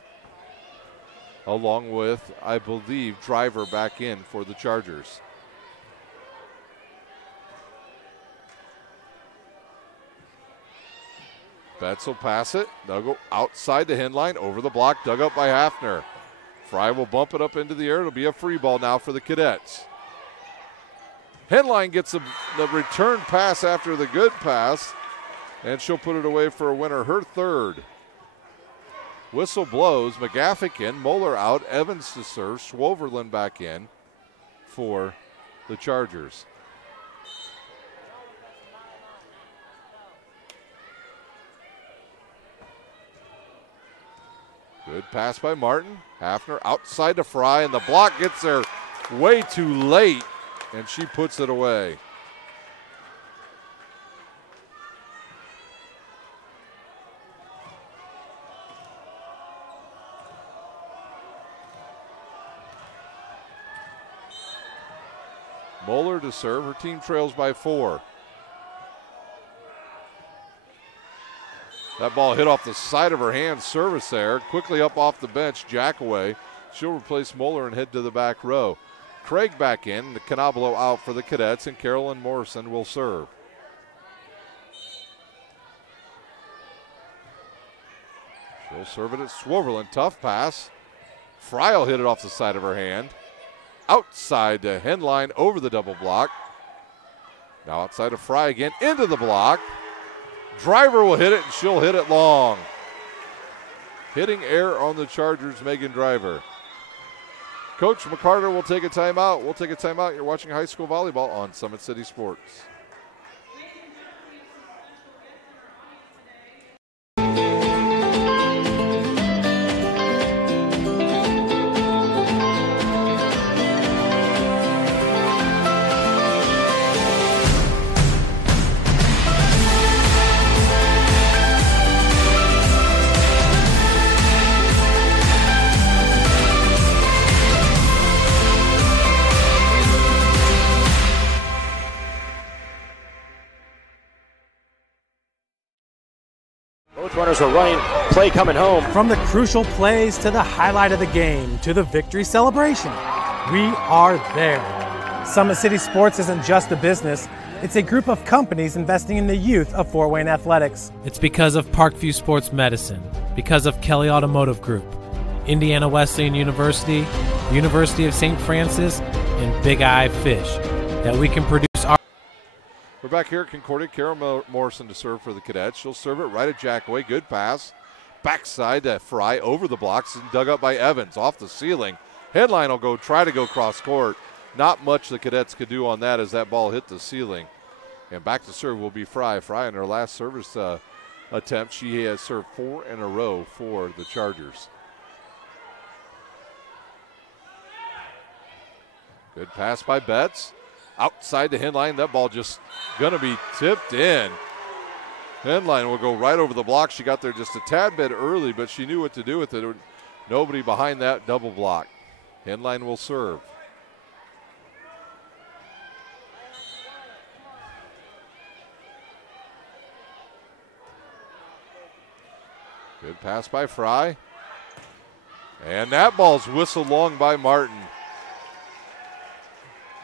along with, I believe, Driver back in for the Chargers. Betts will pass it. They'll go outside the end line, over the block, dug up by Hafner. Fry will bump it up into the air. It'll be a free ball now for the Cadets. Henline gets the return pass after the good pass, and she'll put it away for a winner, her third. Whistle blows. McGaffick in, Moeller out, Evans to serve, Schwoverlin back in for the Chargers. Good pass by Martin. Hafner outside to Fry, and the block gets there way too late, and she puts it away. Moeller to serve. Her team trails by 4. That ball hit off the side of her hand. Service there. Quickly up off the bench. Jackaway. She'll replace Moeller and head to the back row. Craig back in. Canabolo out for the Cadets, and Carolyn Morrison will serve. She'll serve it at Swoverlin. Tough pass. Fry will hit it off the side of her hand. Outside to Henline, over the double block. Now outside to Fry again, into the block. Driver will hit it, and she'll hit it long. Hitting air on the Chargers, Megan Driver. Coach McCarter will take a timeout. We'll take a timeout. You're watching high school volleyball on Summit City Sports. Runners are running, play coming home. From the crucial plays to the highlight of the game to the victory celebration, we are there. Summit City Sports isn't just a business, it's a group of companies investing in the youth of Fort Wayne athletics. It's because of Parkview Sports Medicine, because of Kelly Automotive Group, Indiana Wesleyan University, University of St. Francis, and Big Eye Fish, that we can produce our... We're back here at Concordia. Carol Morrison to serve for the Cadets. She'll serve it right at Jackaway. Good pass. Backside to Fry, over the blocks, and dug up by Evans off the ceiling. Headline will try to go cross court. Not much the Cadets could do on that as that ball hit the ceiling. And back to serve will be Fry. Fry in her last service attempt, she has served 4 in a row for the Chargers. Good pass by Betts. Outside the Henline, that ball just gonna be tipped in. Henline will go right over the block. She got there just a tad bit early, but she knew what to do with it. Nobody behind that double block. Henline will serve. Good pass by Fry. And that ball's whistled long by Martin.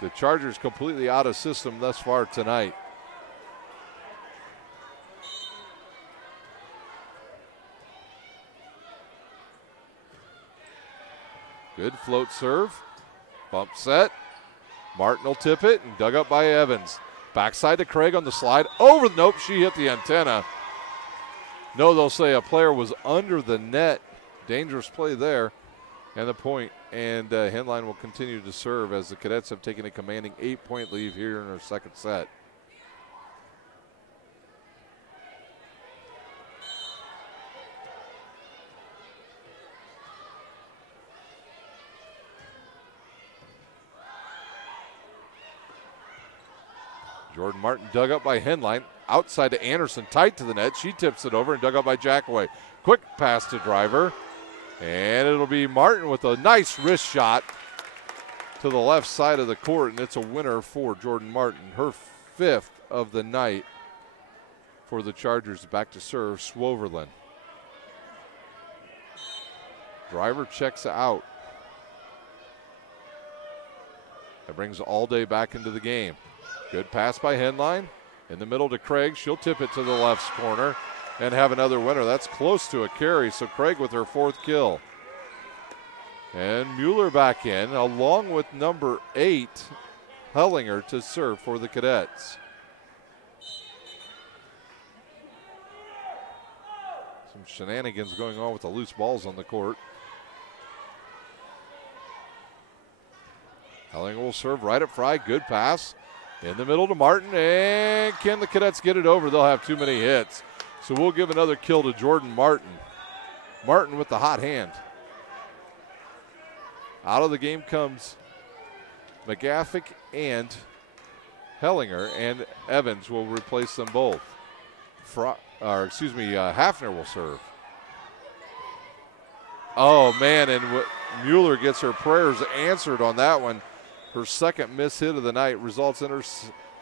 The Chargers completely out of system thus far tonight. Good float serve. Bump set. Martin will tip it and dug up by Evans. Backside to Craig on the slide. Over. Nope, she hit the antenna. No, they'll say a player was under the net. Dangerous play there. And the point. And Henline will continue to serve as the Cadets have taken a commanding 8-point lead here in our second set. Jordan Martin dug up by Henline. Outside to Anderson, tight to the net. She tips it over and dug up by Jackaway. Quick pass to Driver. And it'll be Martin with a nice wrist shot. to the left side of the court, and it's a winner for Jordan Martin. Her 5th of the night for the Chargers. Back to serve, Swoverlin. Driver checks out. That brings All Day back into the game. Good pass by Henline. In the middle to Craig. She'll tip it to the left corner and have another winner. That's close to a carry, so Craig with her 4th kill. And Mueller back in, along with number 8, Hellinger, to serve for the Cadets. Some shenanigans going on with the loose balls on the court. Hellinger will serve right up Fry. Good pass. In the middle to Martin. And can the Cadets get it over? They'll have too many hits. So we'll give another kill to Jordan Martin. Martin with the hot hand. Out of the game comes McGaffick and Hellinger, and Evans will replace them both. Hafner will serve. Oh, man, and Mueller gets her prayers answered on that one. Her 2nd miss hit of the night results in her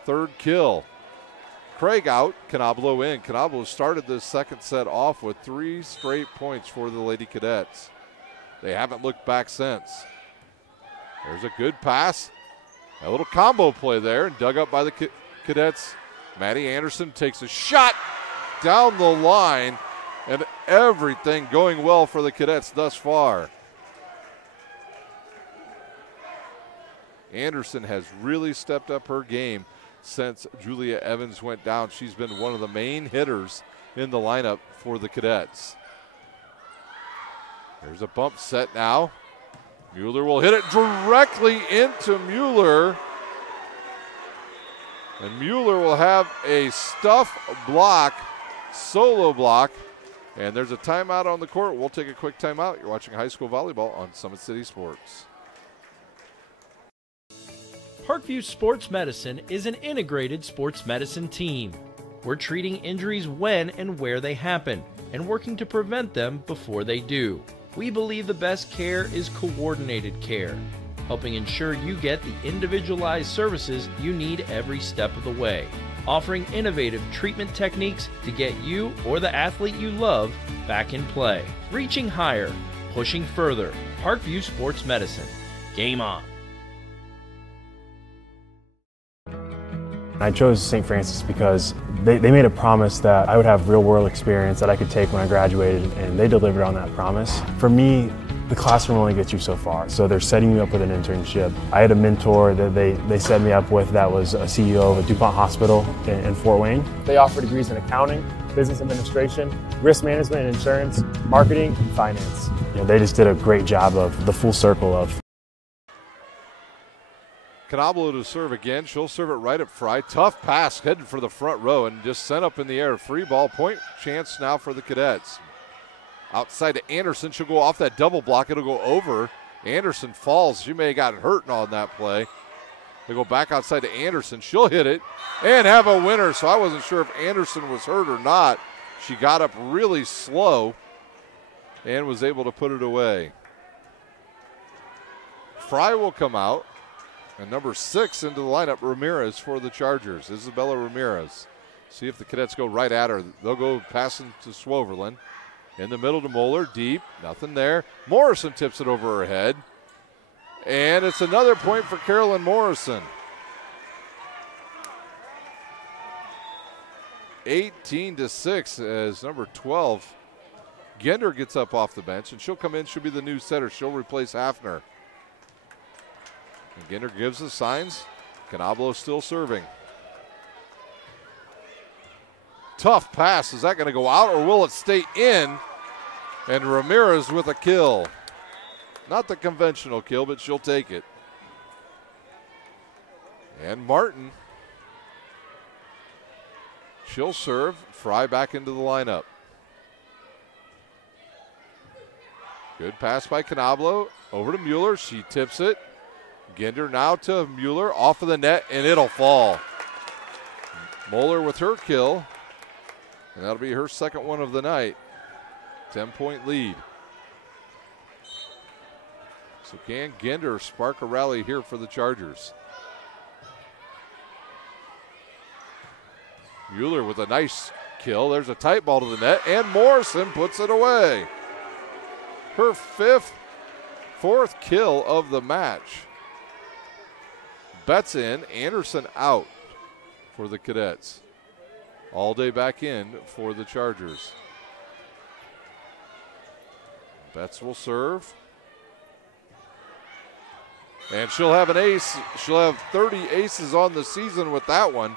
3rd kill. Craig out, Canablo in. Canablo started this 2nd set off with 3 straight points for the Lady Cadets. They haven't looked back since. There's a good pass. A little combo play there and dug up by the Cadets. Maddie Anderson takes a shot down the line, and everything going well for the Cadets thus far. Anderson has really stepped up her game since Julia Evans went down. She's been one of the main hitters in the lineup for the Cadets. There's a bump set now. Mueller will hit it directly into Mueller. And Mueller will have a stuff block, solo block. And there's a timeout on the court. We'll take a quick timeout. You're watching high school volleyball on Summit City Sports. Parkview Sports Medicine is an integrated sports medicine team. We're treating injuries when and where they happen and working to prevent them before they do. We believe the best care is coordinated care, helping ensure you get the individualized services you need every step of the way, offering innovative treatment techniques to get you or the athlete you love back in play. Reaching higher, pushing further. Parkview Sports Medicine. Game on. I chose St. Francis because they made a promise that I would have real-world experience that I could take when I graduated, and they delivered on that promise. For me, the classroom only gets you so far, so they're setting you up with an internship. I had a mentor that they set me up with that was a CEO of a DuPont hospital in Fort Wayne. They offer degrees in accounting, business administration, risk management and insurance, marketing, and finance. They just did a great job of the full circle of. Canablo to serve again. She'll serve it right at Fry. Tough pass headed for the front row and just sent up in the air. Free ball, point chance now for the Cadets. Outside to Anderson. She'll go off that double block. It'll go over. Anderson falls. She may have gotten hurt on that play. They go back outside to Anderson. She'll hit it and have a winner. So I wasn't sure if Anderson was hurt or not. She got up really slow and was able to put it away. Fry will come out. And number 6 into the lineup, Ramirez for the Chargers, Isabella Ramirez. See if the Cadets go right at her. They'll go passing to Swoverlin. In the middle to Moeller, deep, nothing there. Morrison tips it over her head. And it's another point for Carolyn Morrison. 18-6 as number 12, Gender gets up off the bench, and she'll come in. She'll be the new setter. She'll replace Hafner. And Gender gives the signs. Canablo still serving. Tough pass. Is that going to go out or will it stay in? And Ramirez with a kill. Not the conventional kill, but she'll take it. And Martin. She'll serve. Fry back into the lineup. Good pass by Canablo. Over to Mueller. She tips it. Gender now to Mueller. Off of the net, and it'll fall. Moeller with her kill. And that'll be her second one of the night. 10-point lead. So can Ginder spark a rally here for the Chargers? Mueller with a nice kill. There's a tight ball to the net, and Morrison puts it away. Her fourth kill of the match. Betts in, Anderson out for the Cadets. All day back in for the Chargers. Betts will serve. And she'll have an ace. She'll have 30 aces on the season with that one.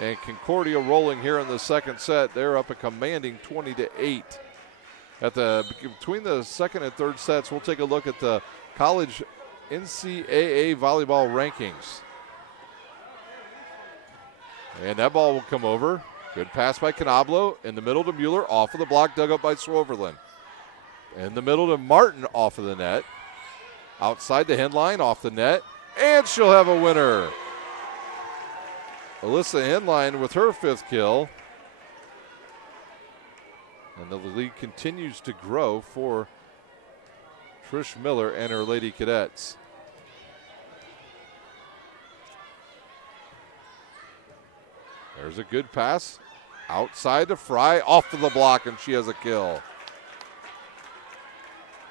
And Concordia rolling here in the second set. They're up a commanding 20-8. Between the second and third sets, we'll take a look at the college NCAA volleyball rankings. And that ball will come over. Good pass by Canablo. In the middle to Mueller. Off of the block, dug up by Swoverlin. In the middle to Martin, off of the net. Outside the Henline, off the net. And she'll have a winner. Alyssa Henline with her 5th kill. And the lead continues to grow for Trish Miller and her Lady Cadets. There's a good pass. Outside to Fry, off to the block, and she has a kill.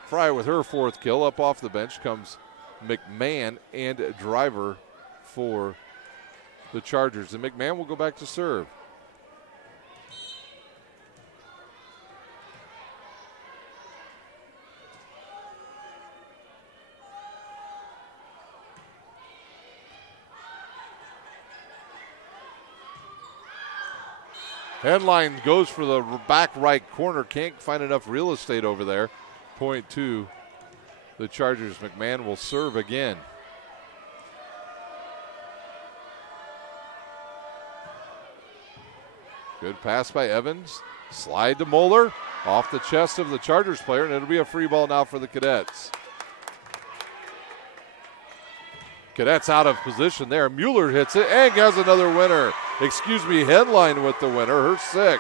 Fry with her 4th kill. Up off the bench comes McMahon and Driver for the Chargers. And McMahon will go back to serve. Headline goes for the back right corner. Can't find enough real estate over there. Point to the Chargers. McMahon will serve again. Good pass by Evans. Slide to Moeller. Off the chest of the Chargers player, and it'll be a free ball now for the Cadets. Cadets out of position there. Mueller hits it and has another winner. Henline with the winner, her 6th.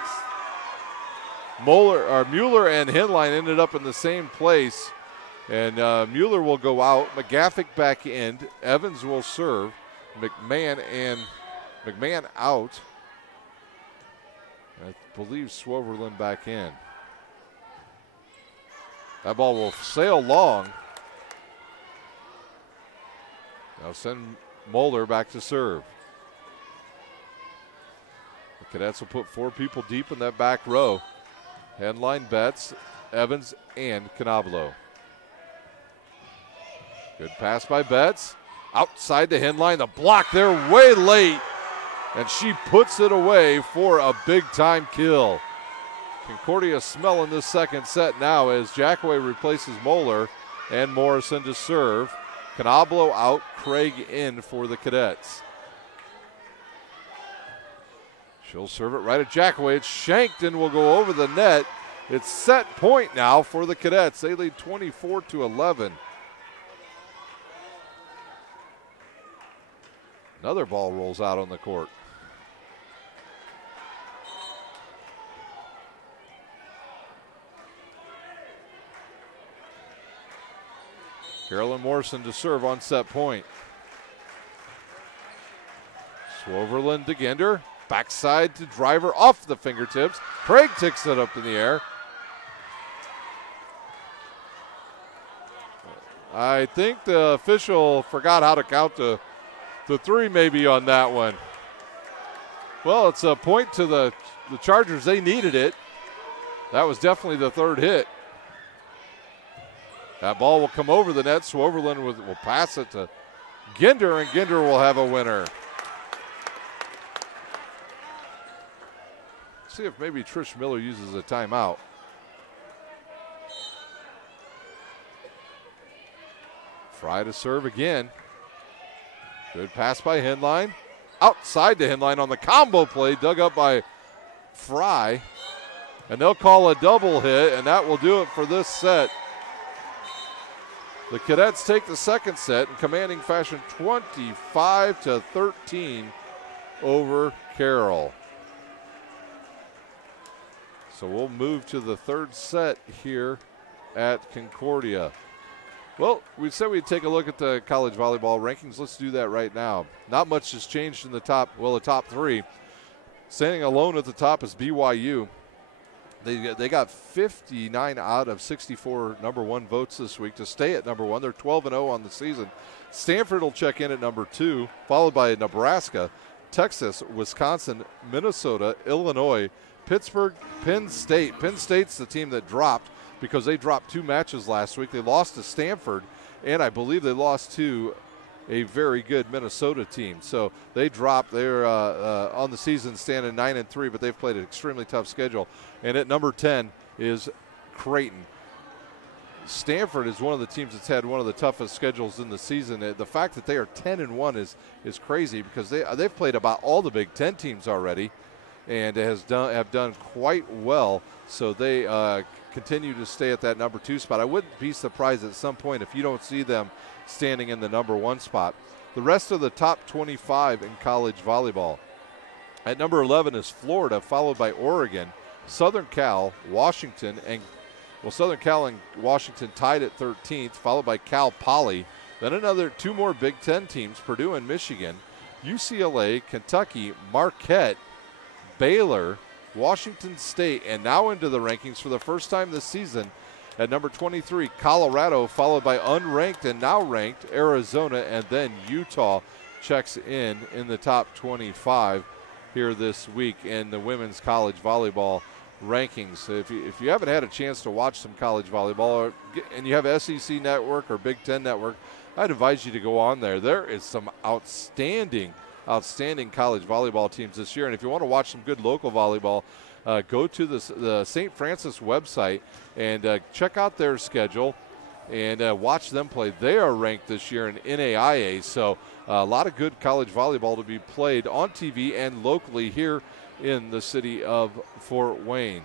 Mueller and Henline ended up in the same place. And Mueller will go out. McGaffick back in. Evans will serve. McMahon out. I believe Swoverlin back in. That ball will sail long. Now send Moeller back to serve. The Cadets will put 4 people deep in that back row. Henline, Betts, Evans, and Canablo. Good pass by Betts. Outside the Henline. The block there way late. And she puts it away for a big-time kill. Concordia smelling this second set now as Jackaway replaces Moeller and Morrison to serve. Canablo out, Craig in for the Cadets. She'll serve it right at Jackaway. It's shanked and will go over the net. It's set point now for the Cadets. They lead 24-11. Another ball rolls out on the court. Carolyn Morrison to serve on set point. Swoverlin to Ginder. Backside to Driver off the fingertips. Craig ticks it up in the air. I think the official forgot how to count the 3 maybe on that one. Well, it's a point to the Chargers. They needed it. That was definitely the 3rd hit. That ball will come over the net. Swoverlin will pass it to Ginder, and Ginder will have a winner. See if maybe Trish Miller uses a timeout. Fry to serve again. Good pass by Henline. Outside the Henline on the combo play, dug up by Fry. And they'll call a double hit, and that will do it for this set. The Cadets take the second set in commanding fashion, 25-13 over Carroll. So we'll move to the third set here at Concordia. Well, we said we'd take a look at the college volleyball rankings. Let's do that right now. Not much has changed in the top three. Standing alone at the top is BYU. They got 59 out of 64 number one votes this week to stay at number one. They're 12-0 on the season. Stanford will check in at number 2, followed by Nebraska, Texas, Wisconsin, Minnesota, Illinois, Pittsburgh, Penn State. Penn State's the team that dropped because they dropped 2 matches last week. They lost to Stanford, and I believe they lost to a very good Minnesota team. So they dropped. They're on the season standing 9-3, but they've played an extremely tough schedule. And at number 10 is Creighton. Stanford is one of the teams that's had one of the toughest schedules in the season. The fact that they are 10-1 is crazy because they've played about all the Big Ten teams already, and have done quite well. So they continue to stay at that number 2 spot. I wouldn't be surprised at some point if you don't see them standing in the number 1 spot. The rest of the top 25 in college volleyball. At number 11 is Florida, followed by Oregon, Southern Cal, Washington, and Southern Cal and Washington tied at 13th, followed by Cal Poly. Then 2 more Big Ten teams, Purdue and Michigan, UCLA, Kentucky, Marquette, Baylor, Washington State, and now into the rankings for the first time this season at number 23, Colorado, followed by unranked and now ranked Arizona, and then Utah checks in the top 25 here this week in the women's college volleyball rankings. If you haven't had a chance to watch some college volleyball and you have SEC Network or Big Ten Network, I'd advise you to go on there. There is some outstanding college volleyball teams this year. And if you want to watch some good local volleyball, go to the St. Francis website and check out their schedule and watch them play. They are ranked this year in NAIA, so a lot of good college volleyball to be played on TV and locally here in the city of Fort Wayne.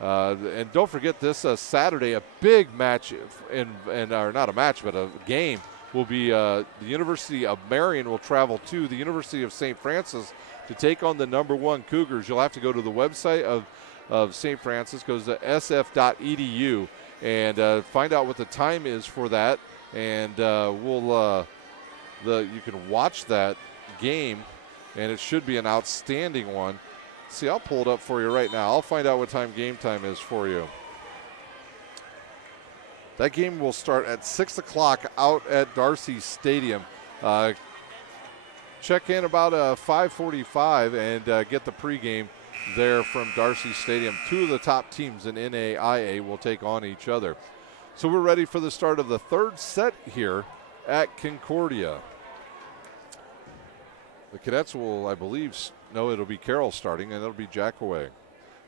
And don't forget this Saturday, a big match, or not a match, but a game will be the University of Marion will travel to the University of St. Francis to take on the number 1 Cougars. You'll have to go to the website of St. Francis, goes to sf.edu, and find out what the time is for that. And you can watch that game, and it should be an outstanding one. See, I'll pull it up for you right now. I'll find out what time game time is for you. That game will start at 6 o'clock out at Darcy Stadium. Check in about 5:45 and get the pregame there from Darcy Stadium. 2 of the top teams in NAIA will take on each other. So we're ready for the start of the 3rd set here at Concordia. The Cadets will, I believe, it'll be Carroll starting, and it'll be Jackaway.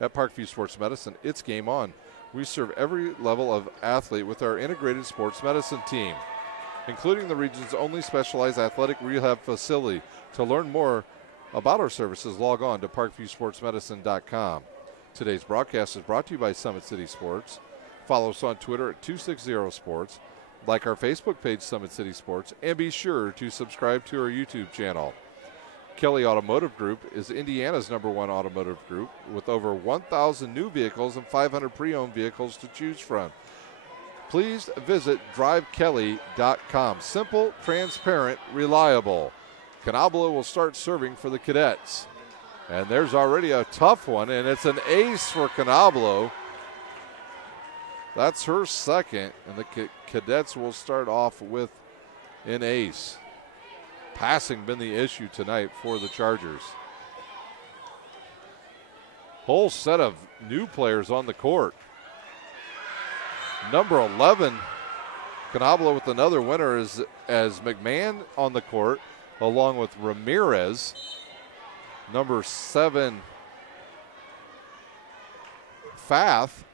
At Parkview Sports Medicine, it's game on. We serve every level of athlete with our integrated sports medicine team, including the region's only specialized athletic rehab facility. To learn more about our services, log on to parkviewsportsmedicine.com. Today's broadcast is brought to you by Summit City Sports. Follow us on Twitter at 260 Sports, like our Facebook page, Summit City Sports, and be sure to subscribe to our YouTube channel. Kelly Automotive Group is Indiana's number 1 automotive group with over 1,000 new vehicles and 500 pre-owned vehicles to choose from. Please visit drivekelly.com. Simple, transparent, reliable. Canablo will start serving for the Cadets. And there's already a tough one, and it's an ace for Canablo. That's her second, and the Cadets will start off with an ace. Passing been the issue tonight for the Chargers. Whole set of new players on the court. Number 11, Canablo with another winner as McMahon on the court, along with Ramirez. Number 7, Fath.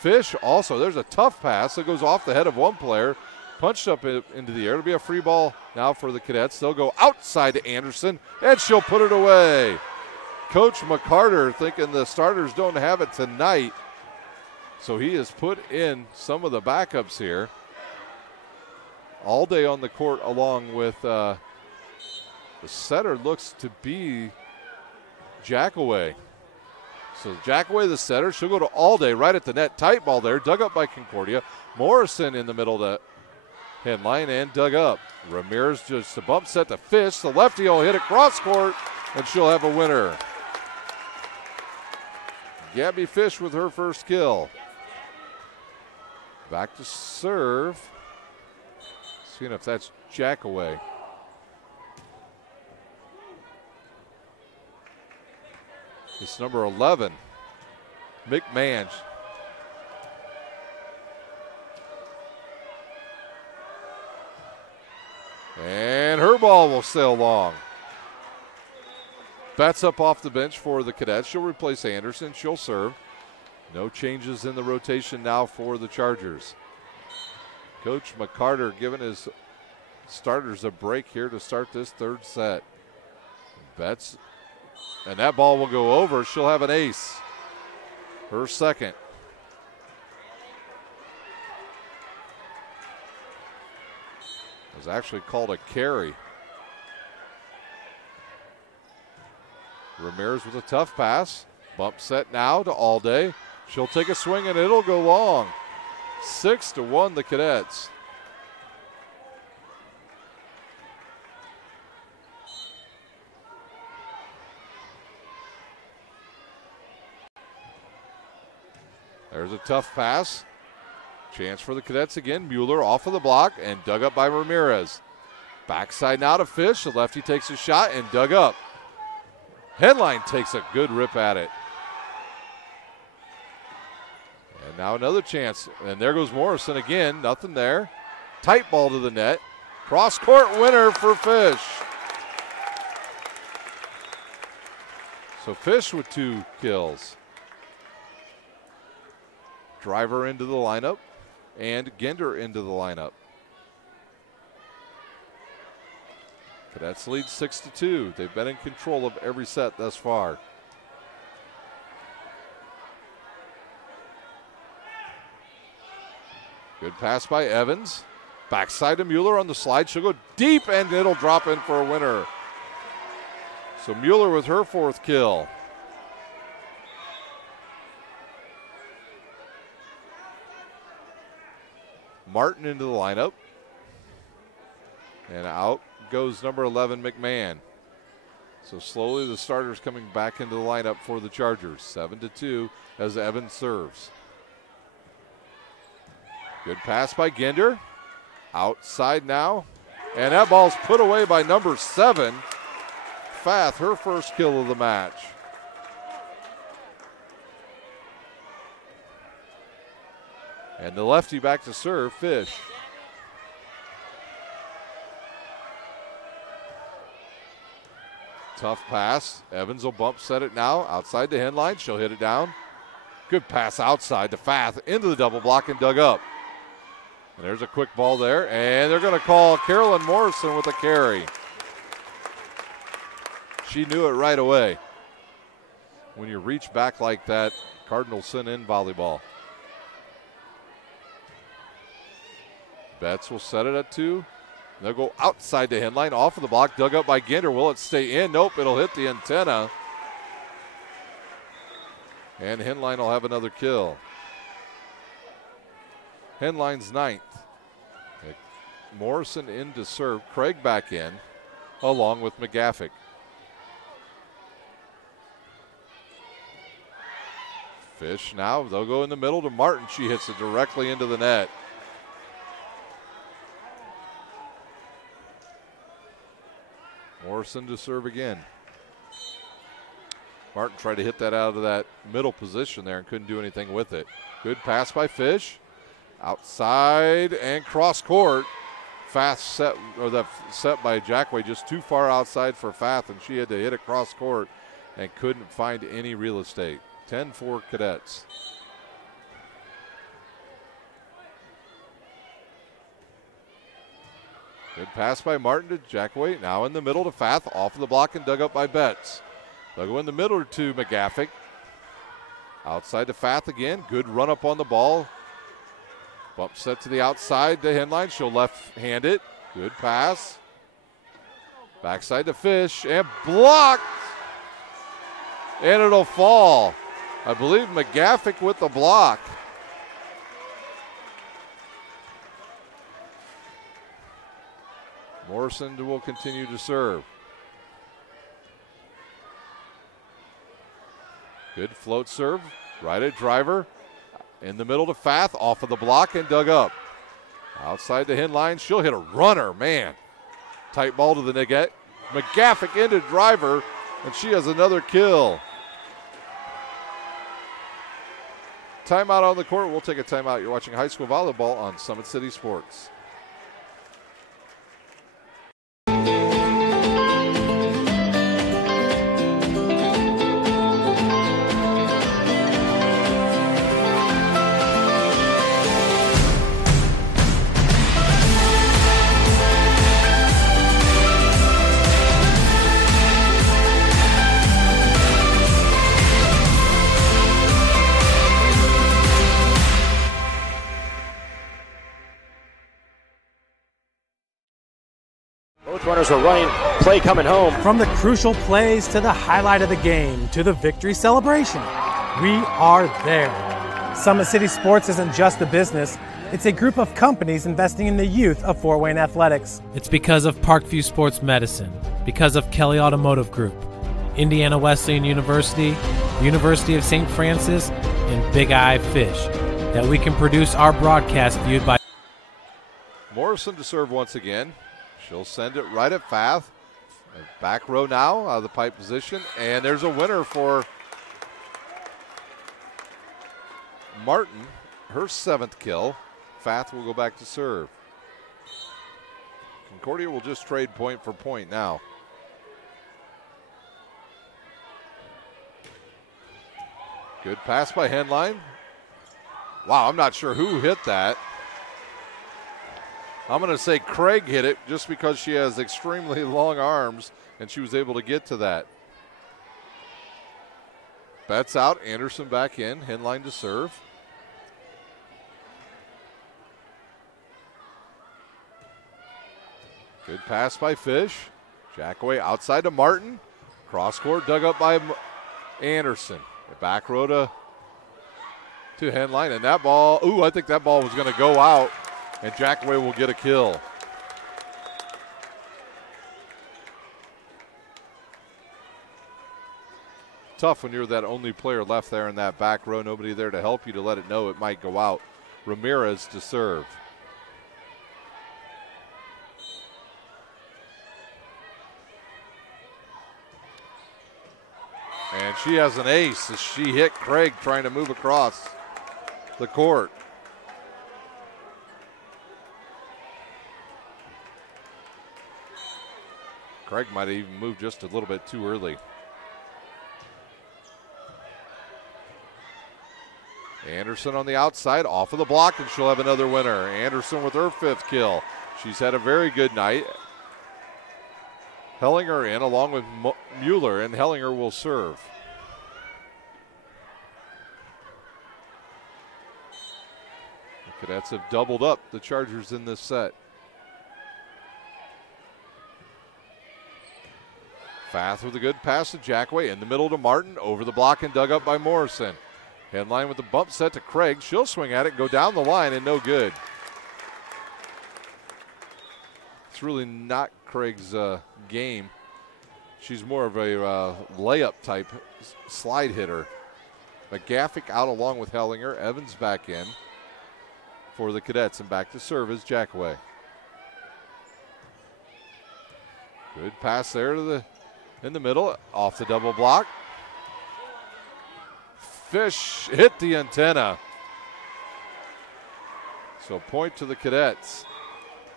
Fish also. There's a tough pass that goes off the head of one player. Punched up into the air. It'll be a free ball now for the Cadets. They'll go outside to Anderson, and she'll put it away. Coach McCarter thinking the starters don't have it tonight, so he has put in some of the backups here. All day on the court along with the setter looks to be Jackaway. So Jackaway, the setter, she'll go to All Day right at the net. Tight ball there, dug up by Concordia. Morrison in the middle to Headline and dug up. Ramirez just a bump set to Fish. The lefty will hit it cross court, and she'll have a winner. Gabby Fish with her first kill. Back to serve. Seeing if that's Jack away. It's number 11, McMahon. And her ball will sail long. Betts up off the bench for the Cadets. She'll replace Anderson. She'll serve. No changes in the rotation now for the Chargers. Coach McCarter giving his starters a break here to start this third set. Betts, and that ball will go over. She'll have an ace. Her second. It was actually called a carry. Ramirez with a tough pass. Bump set now to Allday. She'll take a swing and it'll go long. 6-1 the Cadets. There's a tough pass. Chance for the Cadets again. Mueller off of the block and dug up by Ramirez. Backside now to Fish. The lefty takes a shot and dug up. Headline takes a good rip at it. And now another chance. And there goes Morrison again. Nothing there. Tight ball to the net. Cross court winner for Fish. So Fish with 2 kills. Driver into the lineup and Gender into the lineup. Cadets lead 6-2. They've been in control of every set thus far. Good pass by Evans. Backside to Mueller on the slide. She'll go deep and it'll drop in for a winner. So Mueller with her 4th kill. Martin into the lineup. And out goes number 11, McMahon. So slowly the starters coming back into the lineup for the Chargers. 7-2 as Evans serves. Good pass by Gender. Outside now. And that ball's put away by number 7, Fath, her first kill of the match. And the lefty back to serve, Fish. Tough pass. Evans will bump set it now. Outside the hen line. She'll hit it down. Good pass outside to Fath into the double block and dug up. And there's a quick ball there. And they're going to call Carolyn Morrison with a carry. She knew it right away. When you reach back like that, Cardinals send in volleyball. Betts will set it at 2. They'll go outside the hen line, off of the block, dug up by Gender. Will it stay in? Nope, it'll hit the antenna. And Henline will have another kill. Henline's 9th. Morrison in to serve. Craig back in, along with McGaffick. Fish now, they'll go in the middle to Martin. She hits it directly into the net. Morrison to serve again. Martin tried to hit that out of that middle position there and couldn't do anything with it. Good pass by Fish. Outside and cross court. Fast set, or that set by Jackway just too far outside for Fath, and she had to hit across court and couldn't find any real estate. 10-4 Cadets. Good pass by Martin to Jackway. Now in the middle to Fath. Off of the block and dug up by Betts. They'll go in the middle to McGaffick. Outside to Fath again. Good run up on the ball. Bump set to the outside to Henline. She'll left-hand it. Good pass. Backside to Fish and blocked. And it'll fall. I believe McGaffick with the block. Morrison will continue to serve. Good float serve. Right-handed driver. In the middle to Fath. Off of the block and dug up. Outside the hen line. She'll hit a runner. Man. Tight ball to the net. McGaffick into driver. And she has another kill. Timeout on the court. We'll take a timeout. You're watching high school volleyball on Summit City Sports. Runners are running, play coming home. From the crucial plays to the highlight of the game to the victory celebration, we are there. Summit City Sports isn't just a business, it's a group of companies investing in the youth of Fort Wayne athletics. It's because of Parkview Sports Medicine, because of Kelly Automotive Group, Indiana Wesleyan University, University of St. Francis, and Big Eye Fish, that we can produce our broadcast viewed by Morrison to serve once again. She'll send it right at Fath. Back row now out of the pipe position. And there's a winner for Martin. Her 7th kill. Fath will go back to serve. Concordia will just trade point for point now. Good pass by Henline. Wow, I'm not sure who hit that. I'm going to say Craig hit it just because she has extremely long arms and she was able to get to that. Betts out, Anderson back in, Henline to serve. Good pass by Fish. Jackaway outside to Martin. Cross court dug up by Anderson. Back row to Henline, and that ball, I think that ball was going to go out. And Jackaway will get a kill. Tough when you're that only player left there in that back row. Nobody there to help you to let it know it might go out. Ramirez to serve. And she has an ace as she hit Craig trying to move across the court. Craig might have even moved just a little bit too early. Anderson on the outside, off of the block, and she'll have another winner. Anderson with her 5th kill. She's had a very good night. Hellinger in along with Mueller, and Hellinger will serve. The Cadets have doubled up the Chargers in this set. Fath with a good pass to Jackaway. In the middle to Martin. Over the block and dug up by Morrison. Headline with the bump set to Craig. She'll swing at it, go down the line, and no good. It's really not Craig's game. She's more of a layup type slide hitter. McGaffick out along with Hellinger. Evans back in for the Cadets, and back to serve is Jackaway. Good pass there to in the middle, off the double block. Fish hit the antenna. So point to the Cadets.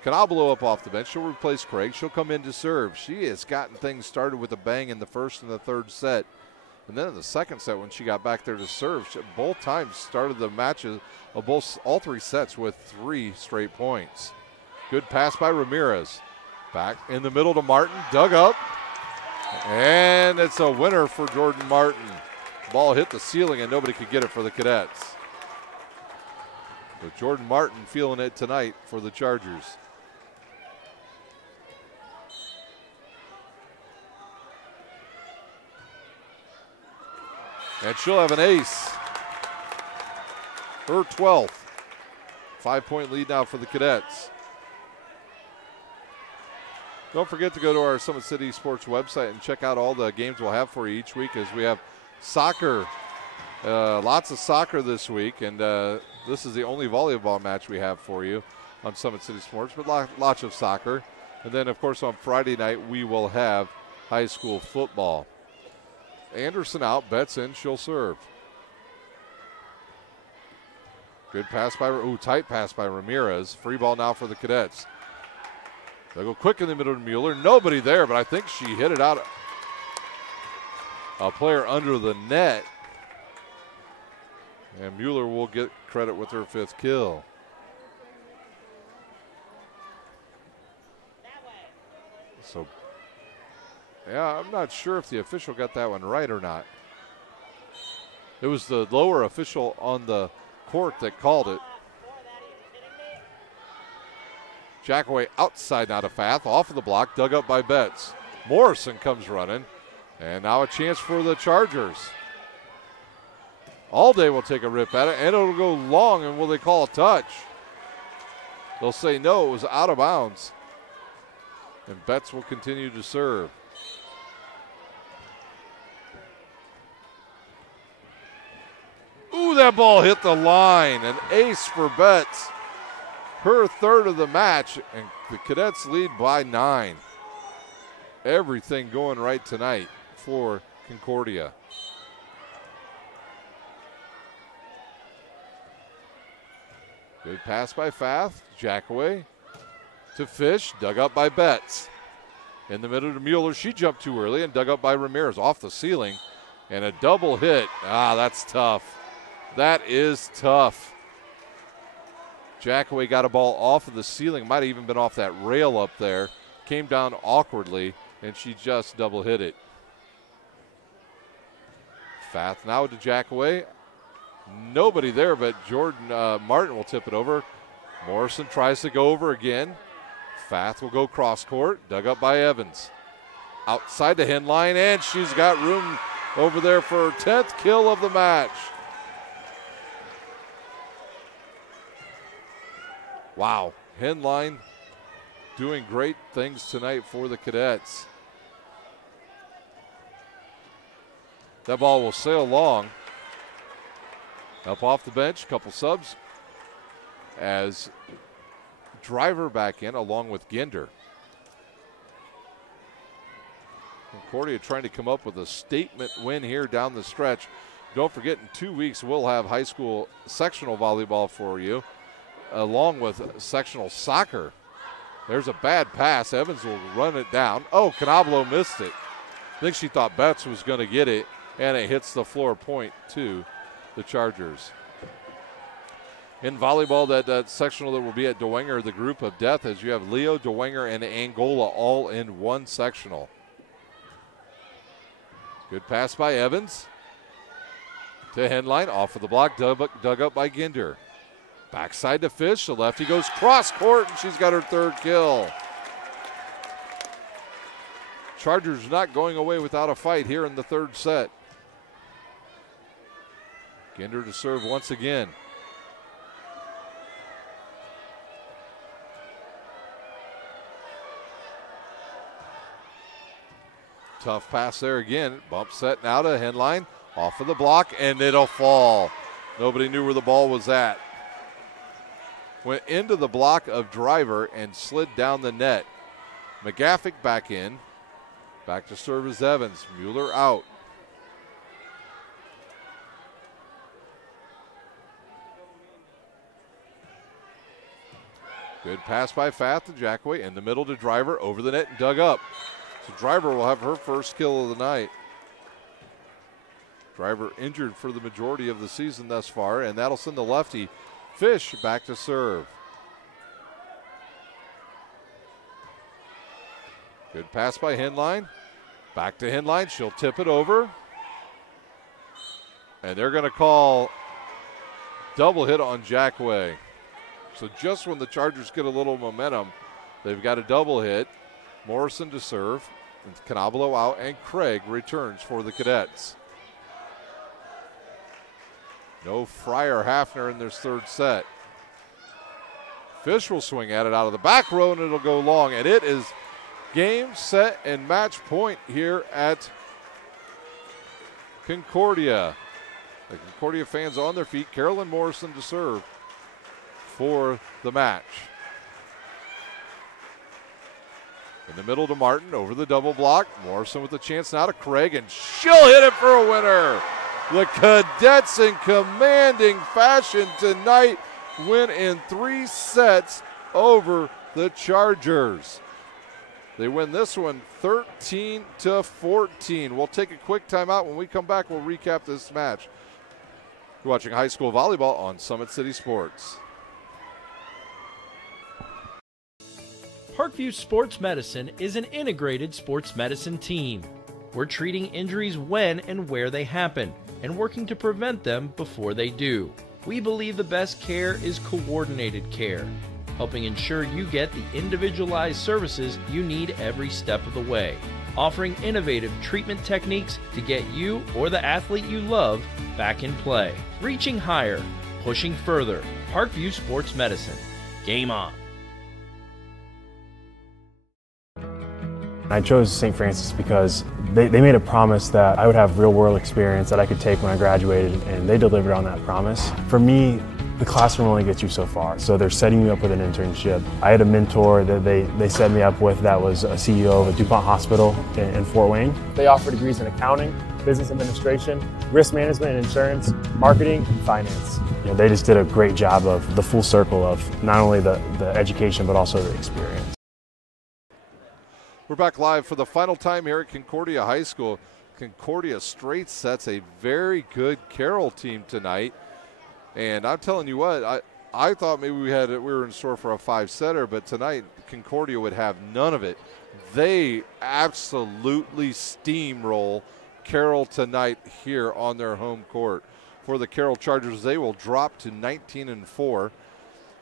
Canabolo up off the bench. She'll replace Craig. She'll come in to serve. She has gotten things started with a bang in the first and the third set. And then in the second set, when she got back there to serve, she both times started the matches of all 3 sets with 3 straight points. Good pass by Ramirez. Back in the middle to Martin. Dug up. And it's a winner for Jordan Martin. Ball hit the ceiling and nobody could get it for the Cadets. So Jordan Martin feeling it tonight for the Chargers. And she'll have an ace. Her 12th. 5-point lead now for the Cadets. Don't forget to go to our Summit City Sports website and check out all the games we'll have for you each week, as we have soccer, lots of soccer this week, and this is the only volleyball match we have for you on Summit City Sports, but lots of soccer. And then, of course, on Friday night, we will have high school football. Anderson out, Betts in, she'll serve. Good pass by, tight pass by Ramirez. Free ball now for the Cadets. They'll go quick in the middle to Mueller. Nobody there, but I think she hit it out. A player under the net. And Mueller will get credit with her 5th kill. So, yeah, I'm not sure if the official got that one right or not. It was the lower official on the court that called it. Jackaway outside now to Fath, off of the block, dug up by Betts. Morrison comes running, and now a chance for the Chargers. All day will take a rip at it, and it'll go long, and will they call a touch? They'll say no, it was out of bounds. And Betts will continue to serve. Ooh, that ball hit the line. An ace for Betts. Her 3rd of the match, and the Cadets lead by 9. Everything going right tonight for Concordia. Good pass by Fath. Jackaway to Fish, dug up by Betts. In the middle to Mueller, she jumped too early and dug up by Ramirez off the ceiling. And a double hit. That's tough. That is tough. Jackaway got a ball off of the ceiling, might have even been off that rail up there. Came down awkwardly, and she just double hit it. Fath now to Jackaway. Nobody there, but Jordan Martin will tip it over. Morrison tries to go over again. Fath will go cross court, dug up by Evans. Outside the hen line, and she's got room over there for her 10th kill of the match. Wow, hen line doing great things tonight for the Cadets. That ball will sail long. Up off the bench, couple subs. As Driver back in along with Ginder. Concordia trying to come up with a statement win here down the stretch. Don't forget, in 2 weeks we'll have high school sectional volleyball for you, along with sectional soccer. There's a bad pass. Evans will run it down. Oh, Canablo missed it. I think she thought Betts was going to get it, and it hits the floor point to the Chargers. In volleyball, that sectional that will be at Dwenger, the group of death, as you have Leo, Dwenger, and Angola all in one sectional. Good pass by Evans. To Henline, off of the block, dug up by Ginder. Backside to Fish, the lefty goes cross court, and she's got her 3rd kill. Chargers not going away without a fight here in the 3rd set. Ginder to serve once again. Tough pass there again. Bump set now to Henline. Off of the block, and it'll fall. Nobody knew where the ball was at. Went into the block of Driver and slid down the net. McGaffick back in. Back to serve is Evans. Mueller out. Good pass by Fath to Jackaway. In the middle to Driver. Over the net and dug up. So Driver will have her 1st kill of the night. Driver injured for the majority of the season thus far, and that'll send the lefty Fish back to serve. Good pass by Henline. Back to Henline. She'll tip it over. And they're going to call double hit on Jackaway. So just when the Chargers get a little momentum, they've got a double hit. Morrison to serve. And Canablo out, and Craig returns for the Cadets. No Fryer Hafner in this 3rd set. Fish will swing at it out of the back row, and it'll go long. And it is Game, set, and match point here at Concordia. The Concordia fans on their feet. Carroll and Morrison to serve for the match. In the middle to Martin, over the double block. Morrison with the chance now to Craig, and she'll hit it for a winner. The Cadets in commanding fashion tonight win in 3 sets over the Chargers. They win this one 13-14. We'll take a quick timeout. When we come back, we'll recap this match. You're watching high school volleyball on Summit City Sports. Parkview Sports Medicine is an integrated sports medicine team. We're treating injuries when and where they happen and working to prevent them before they do. We believe the best care is coordinated care, helping ensure you get the individualized services you need every step of the way, offering innovative treatment techniques to get you or the athlete you love back in play. Reaching higher, pushing further. Parkview Sports Medicine. Game on. I chose St. Francis because they made a promise that I would have real-world experience that I could take when I graduated, and they delivered on that promise. For me, the classroom only gets you so far, so they're setting me up with an internship. I had a mentor that they set me up with that was a CEO of a DuPont hospital in Fort Wayne. They offer degrees in accounting, business administration, risk management and insurance, marketing, and finance. You know, they just did a great job of the full circle of not only the education but also the experience. We're back live for the final time here at Concordia High School. Concordia straight sets a very good Carroll team tonight. And I'm telling you what, I thought maybe we were in store for a 5-setter, but tonight Concordia would have none of it. They absolutely steamroll Carroll tonight here on their home court. For the Carroll Chargers, they will drop to 19-4.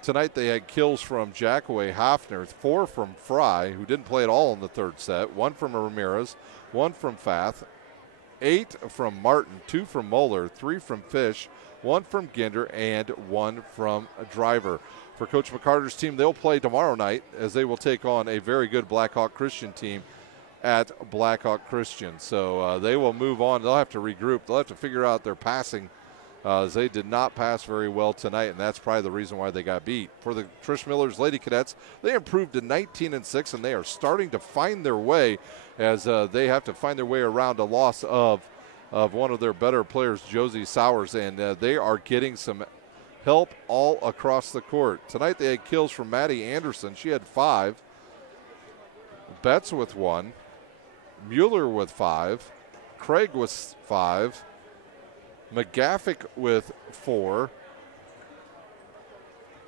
Tonight they had kills from Jackaway Hafner, 4 from Fry, who didn't play at all in the third set, 1 from Ramirez, 1 from Fath, 8 from Martin, 2 from Moeller, 3 from Fish, 1 from Ginder, and 1 from Driver. For Coach McCarter's team, they'll play tomorrow night as they will take on a very good Blackhawk Christian team at Blackhawk Christian. So they will move on. They'll have to regroup. They'll have to figure out their passing as they did not pass very well tonight, and that's probably the reason why they got beat. For the Trish Miller's Lady Cadets, they improved to 19-6, and they are starting to find their way as they have to find their way around a loss of one of their better players, Josie Sowers, and they are getting some help all across the court. Tonight they had kills from Maddie Anderson. She had 5. Betts with 1. Mueller with 5. Craig with 5. McGaffick with 4.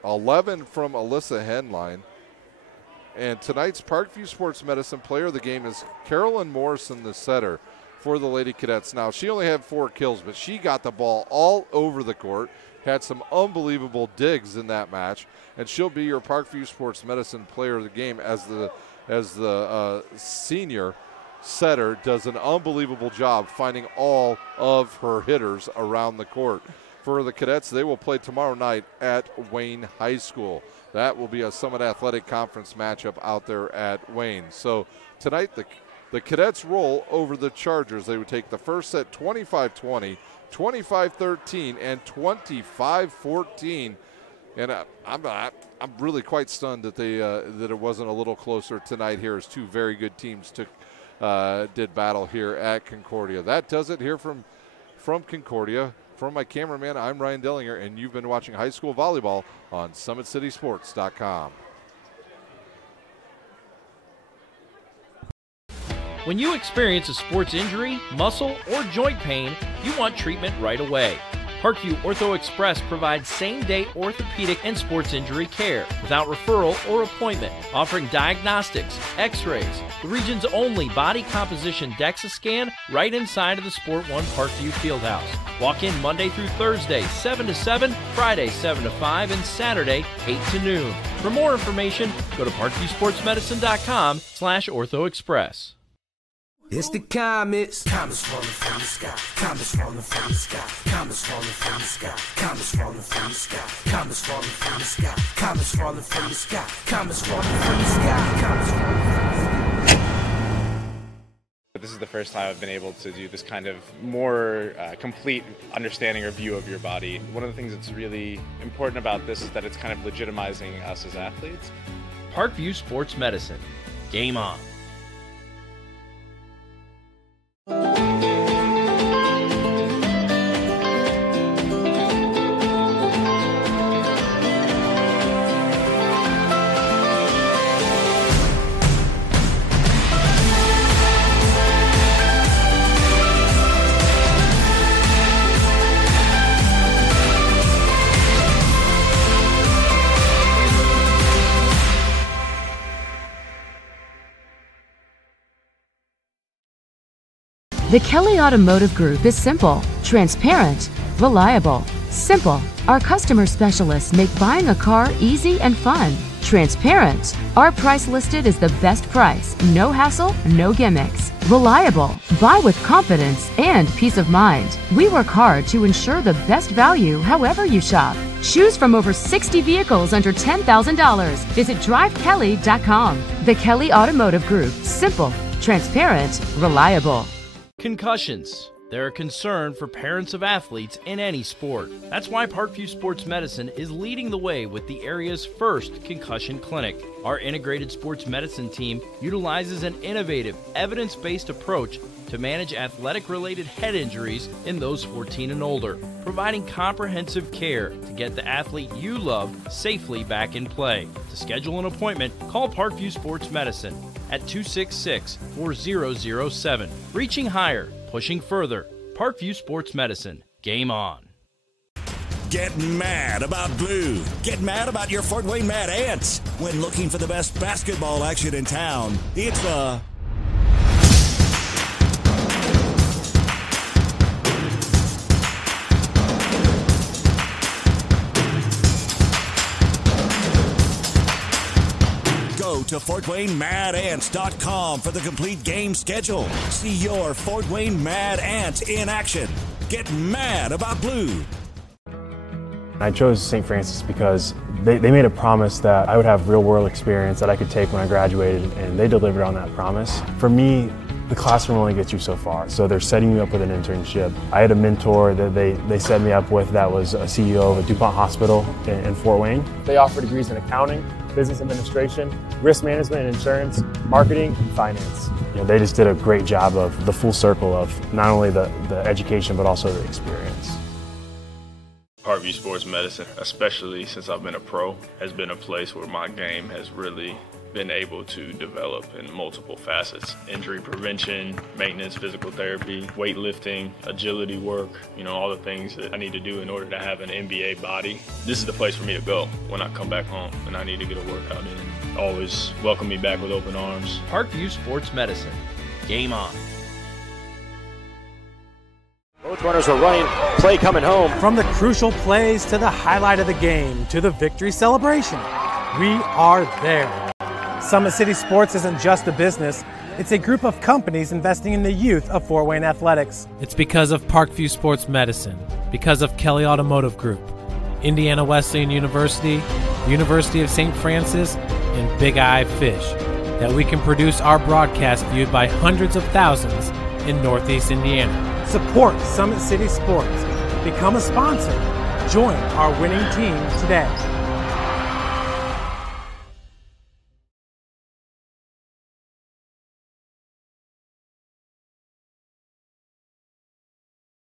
11 from Alyssa Henline. And tonight's Parkview Sports Medicine player of the game is Carolyn Morrison, the setter for the Lady Cadets. Now, she only had 4 kills, but she got the ball all over the court, had some unbelievable digs in that match, and she'll be your Parkview Sports Medicine player of the game as the senior setter does an unbelievable job finding all of her hitters around the court. For the Cadets, they will play tomorrow night at Wayne High School. That will be a Summit Athletic Conference matchup out there at Wayne. So tonight the Cadets roll over the Chargers. They would take the first set 25-20, 25-13, and 25-14. And I'm really quite stunned that that it wasn't a little closer tonight here as 2 very good teams did battle here at Concordia. That does it here from Concordia. From my cameraman, I'm Ryan Dellinger, and you've been watching high school volleyball on SummitCitySports.com. When you experience a sports injury, muscle, or joint pain, you want treatment right away. Parkview Ortho Express provides same-day orthopedic and sports injury care without referral or appointment, offering diagnostics, x-rays, the region's only body composition DEXA scan right inside of the Sport One Parkview Fieldhouse. Walk in Monday through Thursday, 7 to 7, Friday, 7 to 5, and Saturday, 8 to noon. For more information, go to parkviewsportsmedicine.com/orthoexpress. It's the Comets. Comets falling from the sky. Comets falling from the sky. Comets falling from the sky. Comets falling from the sky. Comets falling from the sky. Comets falling from the sky. Comets falling from the sky. Comets falling from the sky. This is the first time I've been able to do this kind of more complete understanding or view of your body. One of the things that's really important about this is that it's kind of legitimizing us as athletes. Parkview Sports Medicine. Game on. The Kelly Automotive Group is simple, transparent, reliable. Simple. Our customer specialists make buying a car easy and fun. Transparent. Our price listed is the best price. No hassle, no gimmicks. Reliable. Buy with confidence and peace of mind. We work hard to ensure the best value however you shop. Choose from over 60 vehicles under $10,000. Visit drivekelly.com. The Kelly Automotive Group. Simple, transparent, reliable. Concussions. They're a concern for parents of athletes in any sport. That's why Parkview Sports Medicine is leading the way with the area's first concussion clinic. Our integrated sports medicine team utilizes an innovative, evidence-based approach to manage athletic-related head injuries in those 14 and older, providing comprehensive care to get the athlete you love safely back in play. To schedule an appointment, call Parkview Sports Medicine at 266-4007. Reaching higher, pushing further. Parkview Sports Medicine. Game on. Get mad about blue. Get mad about your Fort Wayne Mad Ants. When looking for the best basketball action in town, it's the Go to FortWayneMadAnts.com for the complete game schedule. See your Fort Wayne Mad Ants in action. Get mad about blue. I chose St. Francis because they made a promise that I would have real-world experience that I could take when I graduated, and they delivered on that promise. For me, the classroom only gets you so far, so they're setting you up with an internship. I had a mentor that they set me up with that was a CEO of a DuPont hospital in Fort Wayne. They offer degrees in accounting, business administration, risk management and insurance, marketing, and finance. They just did a great job of the full circle of not only the education but also the experience. Parkview Sports Medicine, especially since I've been a pro, has been a place where my game has really been able to develop in multiple facets. Injury prevention, maintenance, physical therapy, weightlifting, agility work, all the things that I need to do in order to have an NBA body. This is the place for me to go when I come back home and I need to get a workout in. Always welcome me back with open arms. Parkview Sports Medicine. Game on. Both runners are running, play coming home. From the crucial plays to the highlight of the game to the victory celebration, we are there. Summit City Sports isn't just a business, it's a group of companies investing in the youth of Fort Wayne athletics. It's because of Parkview Sports Medicine, because of Kelly Automotive Group, Indiana Wesleyan University, University of St. Francis, and Big Eye Fish, that we can produce our broadcast viewed by hundreds of thousands in Northeast Indiana. Support Summit City Sports. Become a sponsor. Join our winning team today.